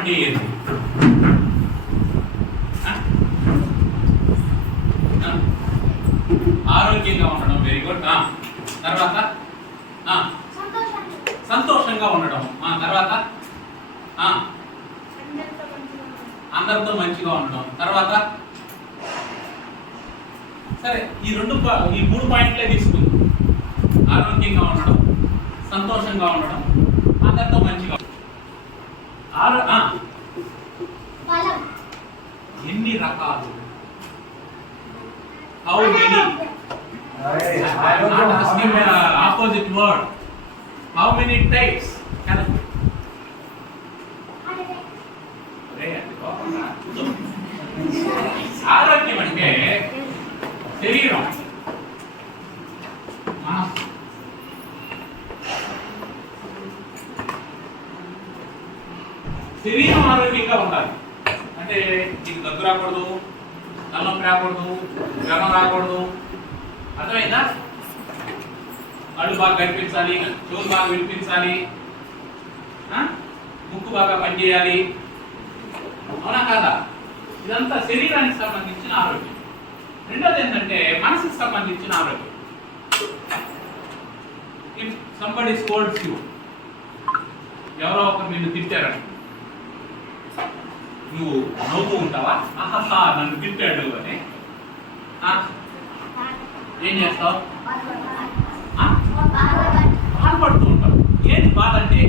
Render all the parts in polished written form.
అంటే ఏంటి? ఆరోగ్యంగా ఉండడం. Very good. తర్వాత సంతోషంగా ఉండడం. తర్వాత అందరితో మంచిగా ఉండడం. తర్వాత సరే ఈ 3 పాయింట్లే తీసుకుంది. ఆరోగ్యంగా ఉండడం, సంతోషంగా ఉండడం, అందరితో మంచిగా ఎన్ని రకాలు? How many? Opposite word. How many types? ఆరోగ్యం అంటే శరీరం, మనస్సు. శరీరం ఆరోగ్యంగా ఉండాలి అంటే నీకు దగ్గు రాకూడదు, తలనొప్పి రాకూడదు, జ్వరం రాకూడదు. అర్థమైందా? కళ్ళు బాగా కనిపించాలి, చెవులు బాగా వినిపించాలి, ముక్కు బాగా పనిచేయాలి. అవునా కాదా? ఇదంతా శరీరానికి సంబంధించిన ఆరోగ్యం. రెండోది ఏంటంటే మనసుకు సంబంధించిన ఆరోగ్యం. ఇఫ్ సంబడి స్కోల్డ్స్ యు, ఎవరో ఒకరు నిన్ను తిట్టారని నువ్వు నవ్వుతూ ఉంటావా? ఆహా నన్ను తిట్టాడు అని. ఏం చేస్తావు? బాధపడుతూ ఉంటావు. ఏంటి బాధ అంటే?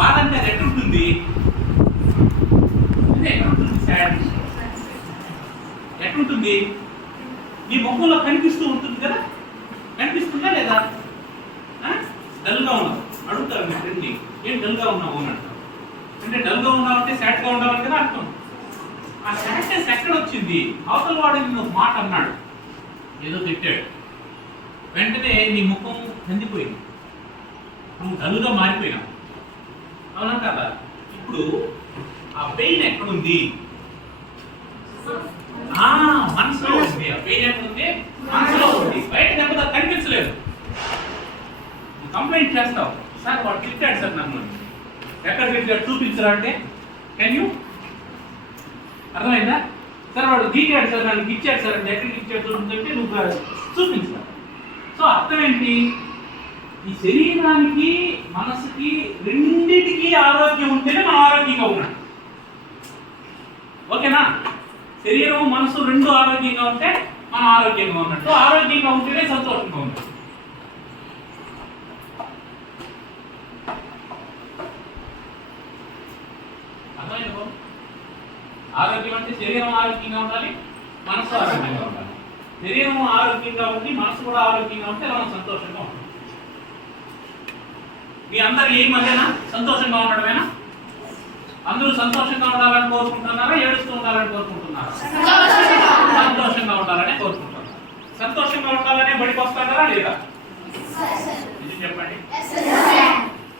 బాధ అంటే అది ఎట్లుంటుంది? ఎట్లుంటుంది? నీ ముఖంలో కనిపిస్తూ ఉంటుంది కదా? కనిపిస్తుందా లేదా? డల్గా ఉన్నావు. అడుగుతారు మీ ఫ్రెండ్ని, ఏం డల్గా ఉన్నావు అని అంటారు. అంటే డల్గా ఉన్నావు అంటే సాడ్గా ఉన్నావు కదా అర్థం. ఆ సాడ్నెస్ ఎక్కడ వచ్చింది? అవతల వాడు నిన్ను మాట అన్నాడు, ఏదో తిట్టాడు, వెంటనే నీ ముఖం కందిపోయింది, నువ్వు డల్గా మారిపోయినావు. అవునా కదా? ఇప్పుడు ఆ పెయిన్ ఎక్కడుంది? మనసులో ఉంది. ఆ పెయిన్ ఎక్కడుంది? మనసులో ఉంది. బయట దెబ్బ కనిపించలేదు. కంప్లైంట్ చేస్తావు, సార్ వాడు తిట్టాడు సార్ నన్ను. ఎక్కడ తిట్టాడు చూపించరా అంటే కెన్ యూ? అర్థమైందా? సార్ వాడు గీకాడు సార్, నన్ను గిచ్చాడు సార్ అంటే ఎక్కడికి ఇచ్చాడు చూపించంటే నువ్వు చూపించాలి. సో అర్థం ఏంటి? ఈ శరీరానికి మనసుకి రెండింటికి ఆరోగ్యం ఉంటేనే మనం ఆరోగ్యంగా ఉన్నాం. ఓకేనా? శరీరం మనసు రెండు ఆరోగ్యంగా ఉంటే మనం ఆరోగ్యంగా ఉన్నట్టు. ఆరోగ్యంగా ఉంటేనే సంతోషంగా ఉన్నట్టు. అర్థమైంది? ఆరోగ్యం అంటే శరీరం ఆరోగ్యంగా ఉండాలి, మనసు ఆరోగ్యంగా ఉండాలి. శరీరం ఆరోగ్యంగా ఉండి మనసు కూడా ఆరోగ్యంగా ఉంటే మనం సంతోషంగా ఉంటాం. మీ అందరు ఏ మధ్యన సంతోషంగా ఉండడమేనా? అందరూ సంతోషంగా ఉండాలని కోరుకుంటున్నారా, ఏడుస్తూ ఉండాలని కోరుకుంటున్నారా? సంతోషంగా ఉండాలని కోరుకుంటున్నారు. సంతోషంగా ఉండాలనే బడికి వస్తారా లేదా? ఇది చెప్పండి.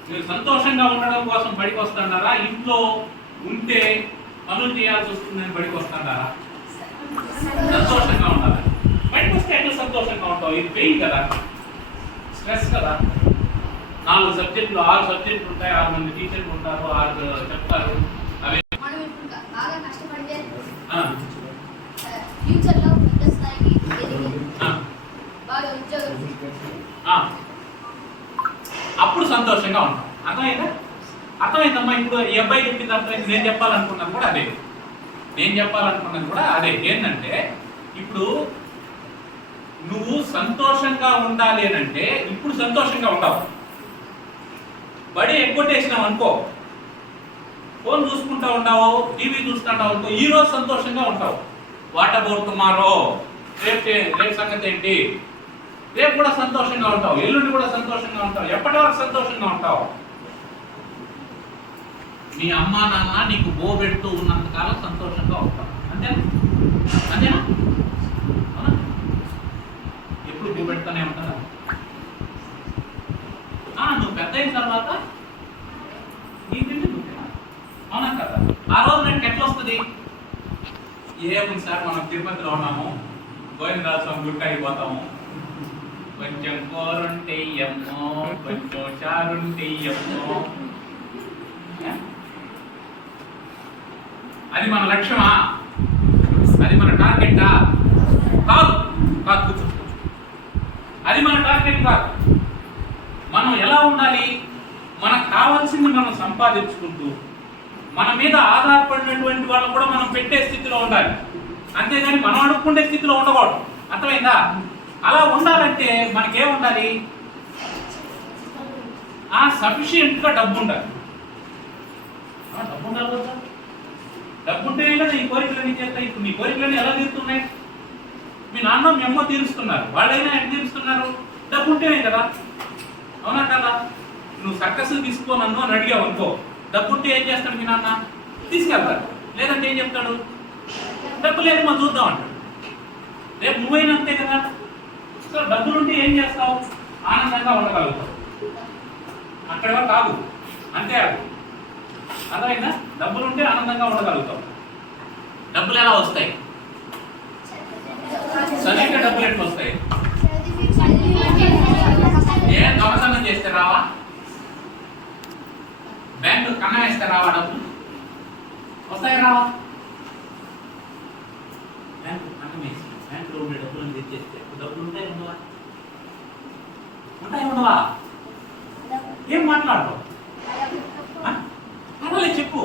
మీరు సంతోషంగా ఉండడం కోసం బడికి వస్తున్నారా? ఇంట్లో ఉంటే పనులు చేయాల్సి వస్తుందని బడికి వస్తున్నారా? సంతోషంగా ఉండాలి. బయటకు వస్తే ఎట్లా సంతోషంగా ఉంటావు? ఇది పెయిన్ కదా, స్ట్రెస్ కదా. 4 సబ్జెక్టులు 6 సబ్జెక్టులు ఉంటాయి, 6 మంది టీచర్లు ఉంటారు, 6 చెప్తారు. అవి బాగా కష్టపడితే ఫ్యూచర్లో పెద్ద స్థాయికి బాగా ఉద్యోగం అప్పుడు సంతోషంగా ఉంటాం. అర్థమైందా? అర్థమైందమ్మా? ఇప్పుడు ఈ అబ్బాయి చెప్పింది అర్థమైంది. నేను చెప్పాలనుకున్నాను కూడా అదే. ఏంటంటే ఇప్పుడు నువ్వు సంతోషంగా ఉండాలి అని అంటే ఇప్పుడు సంతోషంగా ఉంటావు. బడి ఎగ్గొట్టేసినావు అనుకో, ఫోన్ చూసుకుంటా ఉంటావు, టీవీ చూస్తుంటావు అనుకో, ఈ రోజు సంతోషంగా ఉంటావు. What about tomorrow? రేపు సంగతి ఏంటి? రేపు కూడా సంతోషంగా ఉంటావు, ఎల్లుండి కూడా సంతోషంగా ఉంటావు. ఎప్పటి వరకు సంతోషంగా ఉంటావు? మీ అమ్మా నాన్న నీకు బో పెడుతూ ఉన్నంతకాలం సంతోషంగా ఉంటావు. అంతేనా? ఎప్పుడు బో పెడతానే ఉంటారా? నువ్వు పెద్ద అయిన తర్వాత నీ తిండి నువ్వు తినాలి. అవునా కదా? ఆ రోజు నాకు ఎట్లా వస్తుంది? ఏముంది సార్, మనం తిరుపతిలో ఉన్నాము, గోవిందరాజస్వామి గుడికి అయిపోతాము, కొంచెం కూరుంటే ఎమ్మో, కొంచెం చారుంటే ఎమ్మో, అది మన లక్ష్యమా? అది మన టార్గెటా? కాదు కాదు, కూర్చో. అది మన టార్గెట్ కాదు. మనం ఎలా ఉండాలి? మనకు కావాల్సింది మనం సంపాదించుకుంటూ మన మీద ఆధారపడినటువంటి వాళ్ళు కూడా మనం పెట్టే స్థితిలో ఉండాలి. అంతేగాని మనం అడుక్కుండే స్థితిలో ఉండకూడదు. అర్థమైందా? అలా ఉండాలంటే మనకేం ఉండాలి? సఫిషియెంట్గా డబ్బు ఉండాలి. డబ్బు ఉండాలి కదా. డబ్బు ఉంటేనే కదా ఈ కోరికలన్నీ చేస్తాయి. ఇప్పుడు నీ కోరికలన్నీ ఎలా తీరుతున్నాయి? మీ నాన్న మీ అమ్మ తీరుస్తున్నారు. వాళ్ళైనా ఎట్లా తీరుస్తున్నారు? డబ్బు ఉంటేనే కదా. అవునా కదా? నువ్వు సర్కస్ తీసుకో నన్ను అని అడిగావు అనుకో, డబ్బు ఉంటే ఏం చేస్తాడు మీ నాన్న? తీసుకెళ్తాడు. లేదంటే ఏం చెప్తాడు? డబ్బు లేదు మనం చూద్దాం అంటాడు. రేపు నువ్వైనా అంతే కదా. సో డబ్బులుంటే ఏం చేస్తావు? ఆనందంగా ఉండగలుగుతావు. అక్కడ కాదు, అంతే. అర్థమైందా? డబ్బులుంటే ఆనందంగా ఉండగలుగుతావు. డబ్బులు ఎలా వస్తాయి? చదివితే డబ్బులు ఎట్లా వస్తాయి? ఏ దొంగతనం చేస్తే రావా? బ్యాంకు కన్నా వేస్తే రావా? డబ్బులు వస్తాయి రావా? బ్యాంకు కన్నా వేసి బ్యాంకులో ఉండే డబ్బులను తెచ్చేస్తే డబ్బులు ఉంటాయి ఉండవా? ఉంటాయి ఉండవా? ఏం మాట్లాడతావు? పర్వాలేదు చెప్పు.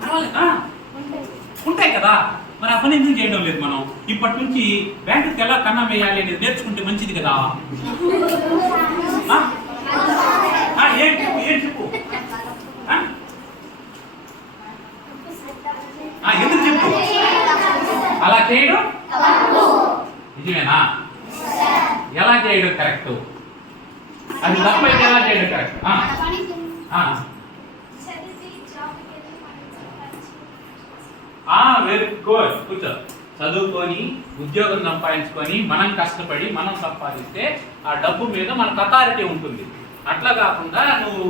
పర్వాలేదా? ఉంటాయి కదా. మరి ఆ పని ఎందుకు చేయడం లేదు మనం? ఇప్పటి నుంచి బ్యాంకుకి ఎలా కన్నా వేయాలి అనేది నేర్చుకుంటే మంచిది కదా. ఏం చెప్పు, ఏం చెప్పు. ఎందుకు చెప్పు. అలా చేయడం నిజమేనా? ఎలా చేయడం కరెక్ట్? అది తప్పైతే ఎలా చేయడం కరెక్ట్? Very good. కూర్చో. చదువుకొని ఉద్యోగం సంపాదించుకొని మనం కష్టపడి మనం సంపాదిస్తే ఆ డబ్బు మీద మనకు అథారిటీ ఉంటుంది. అట్లా కాకుండా నువ్వు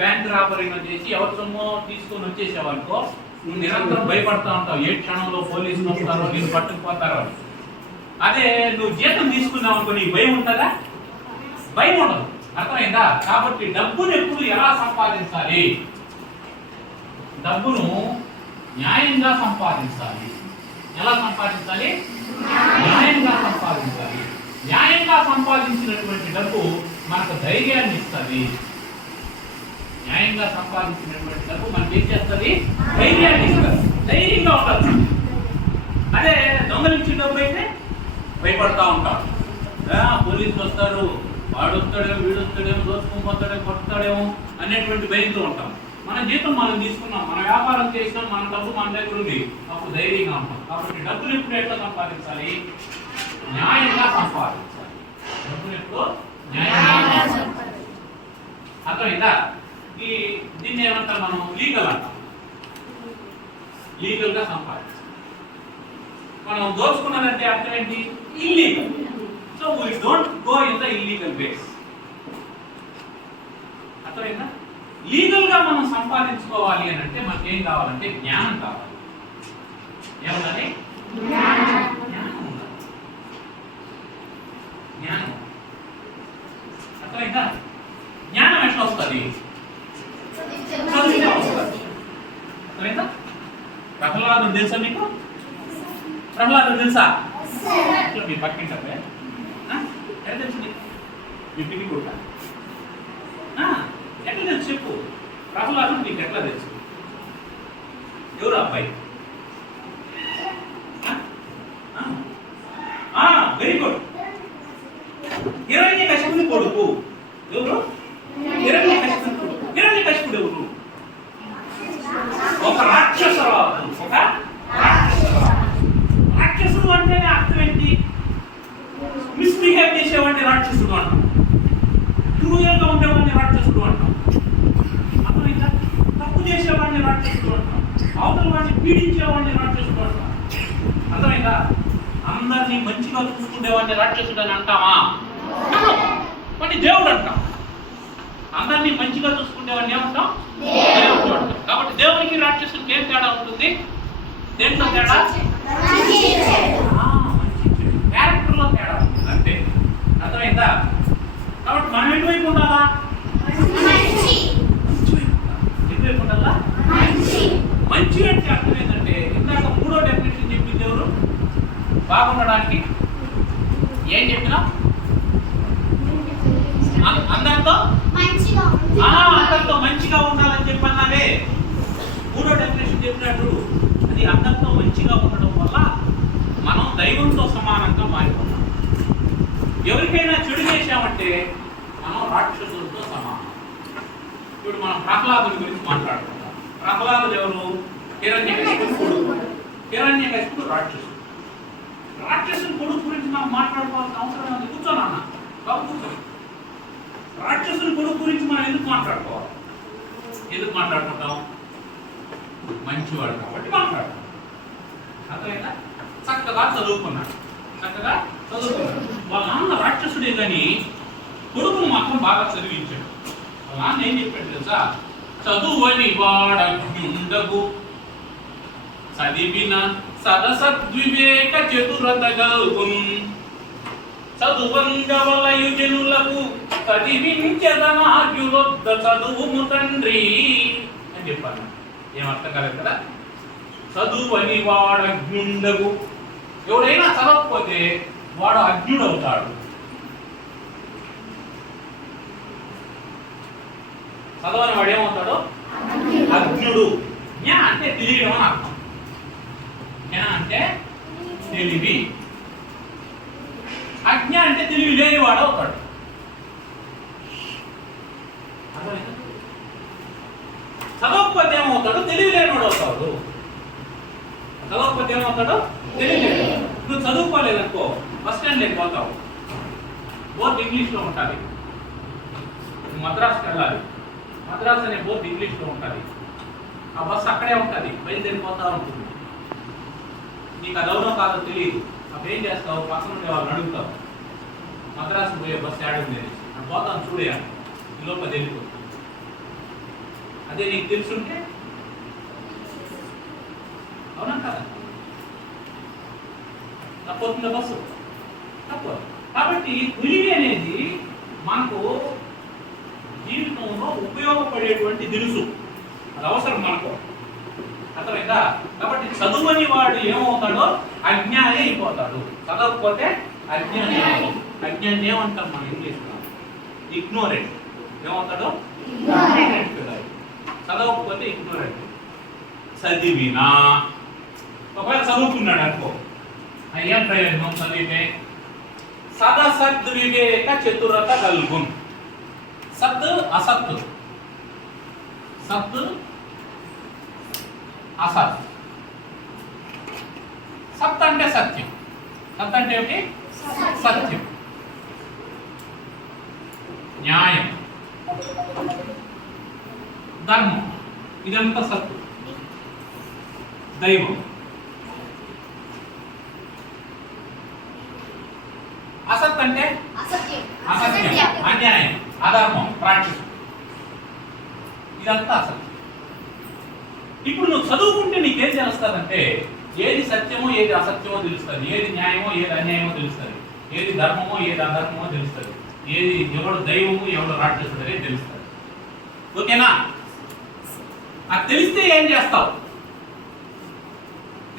బ్యాంక్ రాబరీలో చేసి ఎవరి సొమ్మో తీసుకొని వచ్చేసావు అనుకో, నువ్వు నిరంతరం భయపడతా ఉంటావు. ఏ క్షణంలో పోలీసులు వస్తారో, నేను పట్టుకుపోతారో. అదే నువ్వు జీతం తీసుకున్నావు అనుకో, నీకు భయం ఉంటుందా? భయం ఉండదు. అర్థమైందా? కాబట్టి డబ్బును ఎప్పుడు ఎలా సంపాదించాలి? డబ్బును న్యాయంగా సంపాదించాలి. ఎలా సంపాదించాలి? న్యాయంగా సంపాదించాలి. న్యాయంగా సంపాదించినటువంటి డబ్బు మనకు ధైర్యాన్ని ఇస్తుంది. న్యాయంగా సంపాదించినటువంటి డబ్బు మనకి ఏం చేస్తుంది? ధైర్యాన్ని ఇస్తుంది. ధైర్యంగా ఉండాలి. అదే దొంగలించిన డబ్బు అయితే భయపడతా ఉంటాం. పోలీసులు వస్తారు, వాడు వస్తాడేమో, వీడు వస్తాడేమో, దోచుకుపోతాడేమో, కొడతాడేమో అనేటువంటి భయంతో ఉంటాం. మన జీతం మనం తీసుకున్నాం, మన వ్యాపారం చేసినాం, మన డబ్బు మన దగ్గర ఉంది, అప్పుడు ధైర్యంగా ఉంటాం. కాబట్టి డబ్బులు ఎప్పుడు ఎట్లా సంపాదించాలి? న్యాయంగా సంపాదించాలి. డబ్బులు ఎప్పుడు న్యాయంగా సంపాదించాలి. అర్థమైందా? దీన్ని ఏమంటాం మనం? లీగల్ అంటాం. లీగల్ గా సంపాదించాలి. మనం దోచుకున్నదంటే అర్థం ఏంటి? Illegal. So we don't go in the illegal ways. అర్థమైందా? లీగల్ గా మనం సంపాదించుకోవాలి అని అంటే మనకి ఏం కావాలంటే జ్ఞానం కావాలి. ఏమన్నది? జ్ఞానం ఉండాలి. జ్ఞానం. అర్థమైందా? జ్ఞానం ఎట్లా వస్తుంది? అర్థమైందా? ప్రహ్లాదుడు తెలుసా మీకు? ప్రహ్లాదుడు తెలుసా? మీ పక్కింటే ఎట్లా తెలుసు? మీ పిల్లి కూడా ఎట్లా తెలుసు చెప్పు. ప్రహ్లాదుడు నీకు ఎట్లా తెలుసు? ఎవరు అబ్బాయి? Very good. హిరణ్యకశిపుని కొడుకు ఎవరు? హిరణ్యకశిపుని కొడుకు. హిరణ్యకశిపుడు ఎవరు? ఒక రాక్షసరాజు. ఒక రాక్షసరాజు. రాక్షసుడు అంటేనే అర్థం ఏంటి? మిస్బిహేవ్ చేసేవాడిని రాక్షసుడు అంటాం. క్రూయల్గా ఉండేవాడిని రాక్షసుడు అంటాం. అర్థమైందా? తప్పు చేసేవాడిని రాక్షసుడు అంటాం. అవతల వాడిని పీడించేవాడిని రాక్షసుడు అంటాం. అర్థమైందా? అందరినీ మంచిగా చూసుకునేవాడిని రాక్షసుడు అని అంటామా? వాడిని దేవుడు అంటాం. అందరినీ మంచిగా చూసుకునేవాడిని ఏమంటాం? దేవుడు అంటాం. కాబట్టి దేవునికి రాక్షసుడికి ఏం తేడా ఉంటుంది? దేంట్లో తేడా? క్యారెక్టర్లో తేడా ఉంటుంది అంతే. అర్థమైందా? కాబట్టి మనం ఎటువైపు ఉండాలా? ఎటువైపు ఉండాలా? బాగుండడానికి ఏం చెప్పినా అందరితో అందరితో మంచిగా ఉండాలని చెప్పన్నావే. మూడో డెఫినేషన్ చెప్పినట్టు అది అందరితో మంచిగా ఉండడం వల్ల మనం దైవంతో సమానంగా మారిపోతాం. ఎవరికైనా చెడు చేశామంటే మనం రాక్షసులతో సమానం. ఇప్పుడు మనం ప్రహ్లాదుని గురించి మాట్లాడుకుంటాం. ప్రహ్లాదుడు ఎవరు? హిరణ్యకశిపుడు కొడుకు. హిరణ్యకశిపుడు రాక్షసుడు. రాక్షసుని కొడుకు గురించి మనం మాట్లాడుకోవాల్సిన అవసరం ఉంది. కూర్చోనా బాబు, కూర్చో. రాక్షసుని కొడుకు గురించి మనం ఎందుకు మాట్లాడుకోవాలి? ఎందుకు మాట్లాడుకుంటాం? మంచివాడు కాబట్టి మాట్లాడుతాం. అర్థమైందా? చక్కగా చదువుకున్నాడు. వాళ్ళ నాన్న రాక్షసుడే కానీ కొడుకును మాత్రం బాగా చదివించాడు. వాళ్ళ నాన్న ఏం చెప్పాడు తెలుసా? చదువని వాడగ్యుండగు చదివిన సదసద్వివేక చతురత గల్గున్ చదువంగవలయు జనులకు చదివించదనార్యులొద్ద చదువుము తండ్రి అని చెప్పాను. ఏమర్థం కాలేదు కదా? చదువని వాడగ్యుండగు, ఎవడైనా చదవకపోతే వాడు అజ్ఞుడవుతాడు. చదవని వాడు ఏమవుతాడు? అజ్ఞుడు. జ్ఞ అంటే తెలియడం అని అర్థం. జ్ఞ అంటే తెలివి. అజ్ఞ అంటే తెలివి లేనివాడు అవుతాడు. చదవకపోతే ఏమవుతాడు? తెలివి లేనివాడు అవుతాడు. చదవకపోతే ఏమవుతాడు? తెలివి లేనివాడు. నువ్వు చదువుకోలేదనుకో బస్ స్టాండ్ లేకపోతావు. బోర్డు ఇంగ్లీష్లో ఉంటుంది. మద్రాసుకి వెళ్ళాలి. మద్రాసు అనే బోర్డు ఇంగ్లీష్లో ఉంటుంది. ఆ బస్సు అక్కడే ఉంటుంది, బయలుదేరిపోతా ఉంటుంది. నీకు అది అవునో కాదో తెలియదు. అప్పుడు ఏం చేస్తావు? పక్కన ఉండే వాళ్ళని అడుగుతావు, మద్రాసు పోయే బస్సు ఏడుంది అని. పోతాను చూడేయాలి, ఈ లోపల వెళ్ళిపోతుంది. అదే నీకు తెలుసుంటే అవునా కదా? తప్పవుతుందా బస్సు? తప్పు. కాబట్టి తెలివి అనేది మనకు జీవితంలో ఉపయోగపడేటువంటి తెలుసు. అది అవసరం మనకు. అర్థమైందా? కాబట్టి చదువుని వాడు ఏమవుతాడో అజ్ఞాని అయిపోతాడు. చదవకపోతే అజ్ఞాని. అజ్ఞాని ఏమంటాం మనం ఇంగ్లీష్లో? ఇగ్నోరెంట్. ఏమవుతాడు? చదవకపోతే ఇగ్నోరెంట్. చదివినా, ఒకవేళ చదువుకున్నాడు అనుకో, ఏం ప్రయోజనం చదివితే? సదసద్వివేక చతురత కల్గున్. సత్ అసత్, సత్ అసత్. సత్ అంటే సత్యం. సత్ అంటే ఏమిటి? సత్యం. న్యాయం, ధర్మం, ఇదంతా సత్తు. దైవం. అసత్ అంటే అసత్యం, అన్యాయం, అధర్మం, రాక్షసు. ఇదంతా అసత్యం. ఇప్పుడు నువ్వు చదువుకుంటే నీకేం తెలుస్తుందంటే ఏది సత్యమో ఏది అసత్యమో తెలుస్తుంది, ఏది న్యాయమో ఏది అన్యాయమో తెలుస్తుంది, ఏది ధర్మమో ఏది అధర్మమో తెలుస్తుంది, ఏది ఎవడు దైవము ఎవడు రాక్షసుడు అనేది తెలుస్తుంది. ఓకేనా? అది తెలిస్తే ఏం చేస్తావు?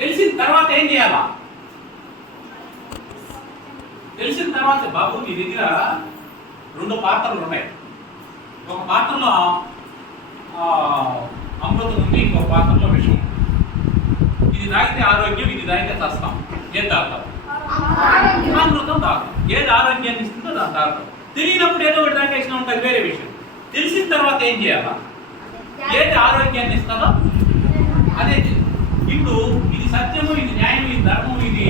తెలిసిన తర్వాత ఏం చేయాలా? తెలిసిన తర్వాత బాబు నీ దగ్గర 2 పాత్రలు ఉన్నాయి. ఒక పాత్రలో అమృతం ఉంది, ఇంకో పాత్రలో విషం. ఇది తాగితే ఆరోగ్యం, ఇది తాగితే చస్తాం. ఏది తాగుతాం? అమృతం తాగుతాం. ఏది ఆరోగ్యాన్ని ఇస్తుందో దాన్ని తాగుతాం. తెలియనప్పుడు ఏదో ఒకటి తాగేసిన ఉంటుంది, వేరే విషయం. తెలిసిన తర్వాత ఏం చేయాలా? ఏది ఆరోగ్యాన్ని ఇస్తుందో అదే. ఇప్పుడు ఇది సత్యము, ఇది న్యాయం, ఇది ధర్మం, ఇది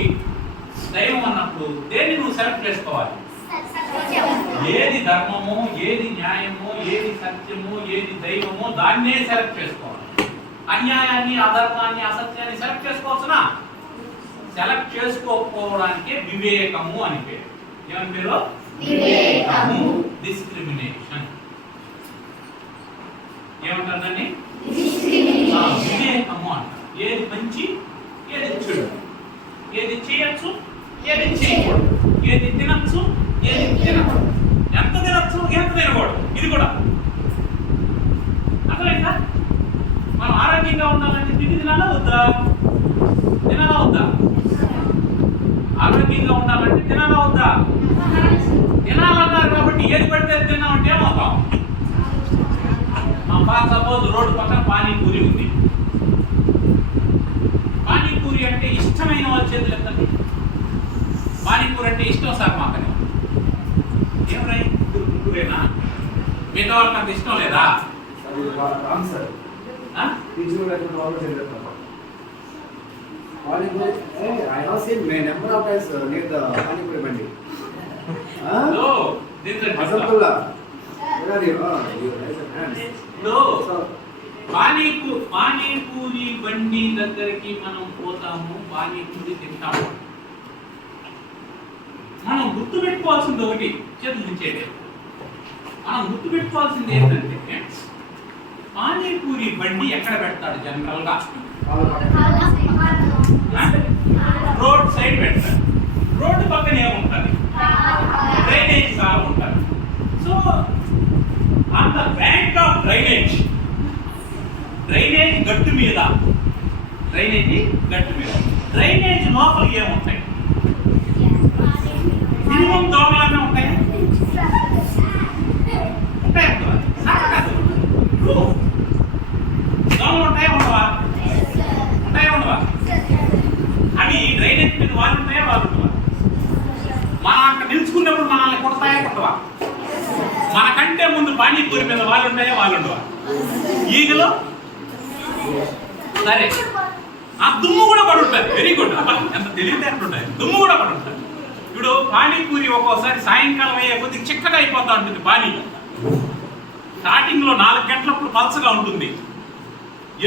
దైవం అన్నప్పుడు దేన్ని నువ్వు సెలెక్ట్ చేసుకోవాలి? ఏది ధర్మమో, ఏది న్యాయమో, ఏది సత్యమో, ఏది దైవమో దాన్నే సెలెక్ట్ చేసుకోవాలి. అన్యాయాన్ని, అధర్మాన్ని, అసత్యాన్ని సెలెక్ట్ చేసుకోవచ్చునా? సెలెక్ట్ చేసుకోకపోవడానికే వివేకము అని పేరు. ఏమని పేరు? వివేకము. డిస్క్రిమినేషన్. ఏమంటారు దాన్ని? వివేకము అంటారు. ఏది మంచి, ఏది చెడు, ఏది చేయొచ్చు, ఏది చేయకూడదు, ఏది తినచ్చు, ఏది తినకూడదు, ఎంత తినచ్చు, ఎంత తినకూడదు. ఇది కూడా అర్థమైందా? మనం ఆరోగ్యంగా ఉండాలంటే తిండి తినాలా వద్దా? తినాలా వద్దా? ఆరోగ్యంగా ఉండాలంటే తినాలా వద్దా? తినాలన్నారు కాబట్టి ఏది పడితే అది తిన్నామంటే ఏమవుతాం? సపోజ్ రోడ్డు పక్కన పానీపూరి ఉంది. పానీపూరి అంటే ఇష్టమైన వాళ్ళ చేతులు ఎత్తండి. పానీపూరి అంటే ఇష్టం సార్ మాకని. ఏమరై ముగ్గురేనా? మిగతా వాళ్ళకి అంత ఇష్టం లేదా? పానీపూరి బండి దగ్గరికి మనం పోతాము, పానీపూరి తింటాము. మనం గుర్తు పెట్టుకోవాల్సింది ఒకటి, చేతులు దించేది. మనం గుర్తు పెట్టుకోవాల్సింది ఏంటంటే పానీపూరి బండి ఎక్కడ పెడతాడు జనరల్ గా? రోడ్ సైడ్ పెడతాడు. రోడ్డు పక్కన ఏముంటుంది? డ్రైనేజ్ కాలం ఉంటుంది. So on the bank of drainage గట్టు మీద, డ్రైనేజ్ లోపల ఏముంటాయి? మినిమం దోమలన్నా ఉంటాయా? దోమలు ఉంటాయా ఉండవా? అవి డ్రైనేజ్ మీద వాళ్ళు ఉంటాయా ఉండవా? మనం అక్కడ నిలుచుకున్నప్పుడు మనల్ని కొడతాయా కొట్టవా? మనకంటే ముందు పానీపూరి మీద వాళ్ళు ఉంటాయా ఉండవా? ఈగలో సరే ఆ దుమ్ము కూడా పడుంటుంది. Very good. ఎంత తెలివితేటలుంటాయి. దుమ్ము కూడా పడుంటుంది. ఇప్పుడు పానీపూరి ఒక్కోసారి సాయంకాలం అయ్యే కొద్దిగా చిక్కగా అయిపోతూ ఉంటుంది. పానీ స్టార్టింగ్ లో 4 గంటలప్పుడు పల్చగా ఉంటుంది.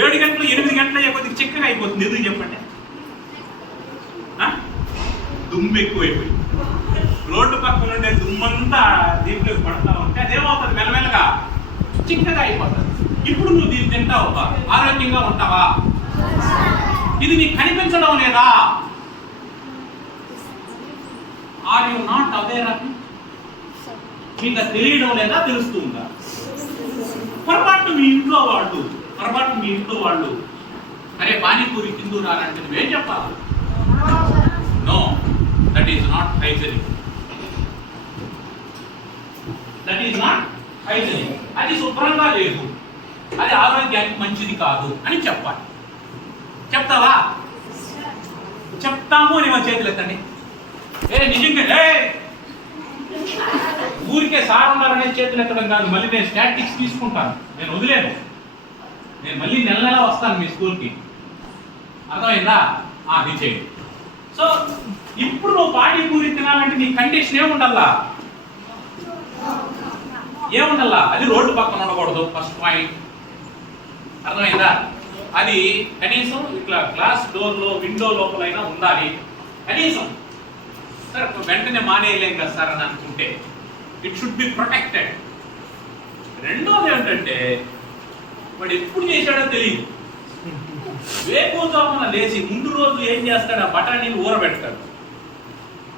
7 గంటలు 8 గంటలు అయ్యే కొద్దిగా చిక్కగా అయిపోతుంది. ఎందుకు చెప్పండి? దుమ్ము ఎక్కువైపోయి రోడ్డు పక్కన ఉండే దుమ్మంతా దీంట్లో పడతా ఉంటే అదేమవుతుంది? మెల్లమెల్లగా చిక్కగా అయిపోతుంది. ఇప్పుడు నువ్వు దీన్ని తింటావు, ఆరోగ్యంగా ఉంటావా? ఇది నీకు కనిపించడం లేదా? Are you not aware of it? మీకు తెలియడం లేదా? తెలుస్తుందా? పొరపాటు మీ ఇంట్లో వాళ్ళు అరే పానీపూరి తిందు రానంటే నువ్వేం చెప్పాలి? No, that is not hygienic. అది శుభ్రంగా లేదు, అది ఆరోగ్యానికి మంచిది కాదు అని చెప్పాలి. చెప్తావా? చెప్తాము అని మన చేతులు ఎత్తండి. నిజంగా ఊరికే సార్ ఉన్నారనే చేతులు ఎత్తడం కాదు. మళ్ళీ నేను స్టాటిక్స్ తీసుకుంటాను, నేను వదిలేను. నేను మళ్ళీ నెల వస్తాను మీ స్కూల్కి. అర్థమైందా? అది చేయండి. సో ఇప్పుడు నువ్వు పానీపూరి తినాలంటే నీ కండిషన్ ఏముండాలా? అది రోడ్డు పక్కన ఉండకూడదు. ఫస్ట్ పాయింట్ అర్థమైందా? అది కనీసం ఇట్లా గ్లాస్ డోర్లో విండో లోపలైనా ఉండాలి కనీసం. సార్ వెంటనే మానేయలేం కదా సార్ అని అనుకుంటే ఇట్ షుడ్ బి ప్రొటెక్టెడ్. రెండోది ఏంటంటే వాడు ఎప్పుడు చేశాడో తెలియదు. వేకోజామున లేచి ముందు రోజు ఏం చేస్తాడు? ఆ బఠానీలు ఊరబెడతాడు.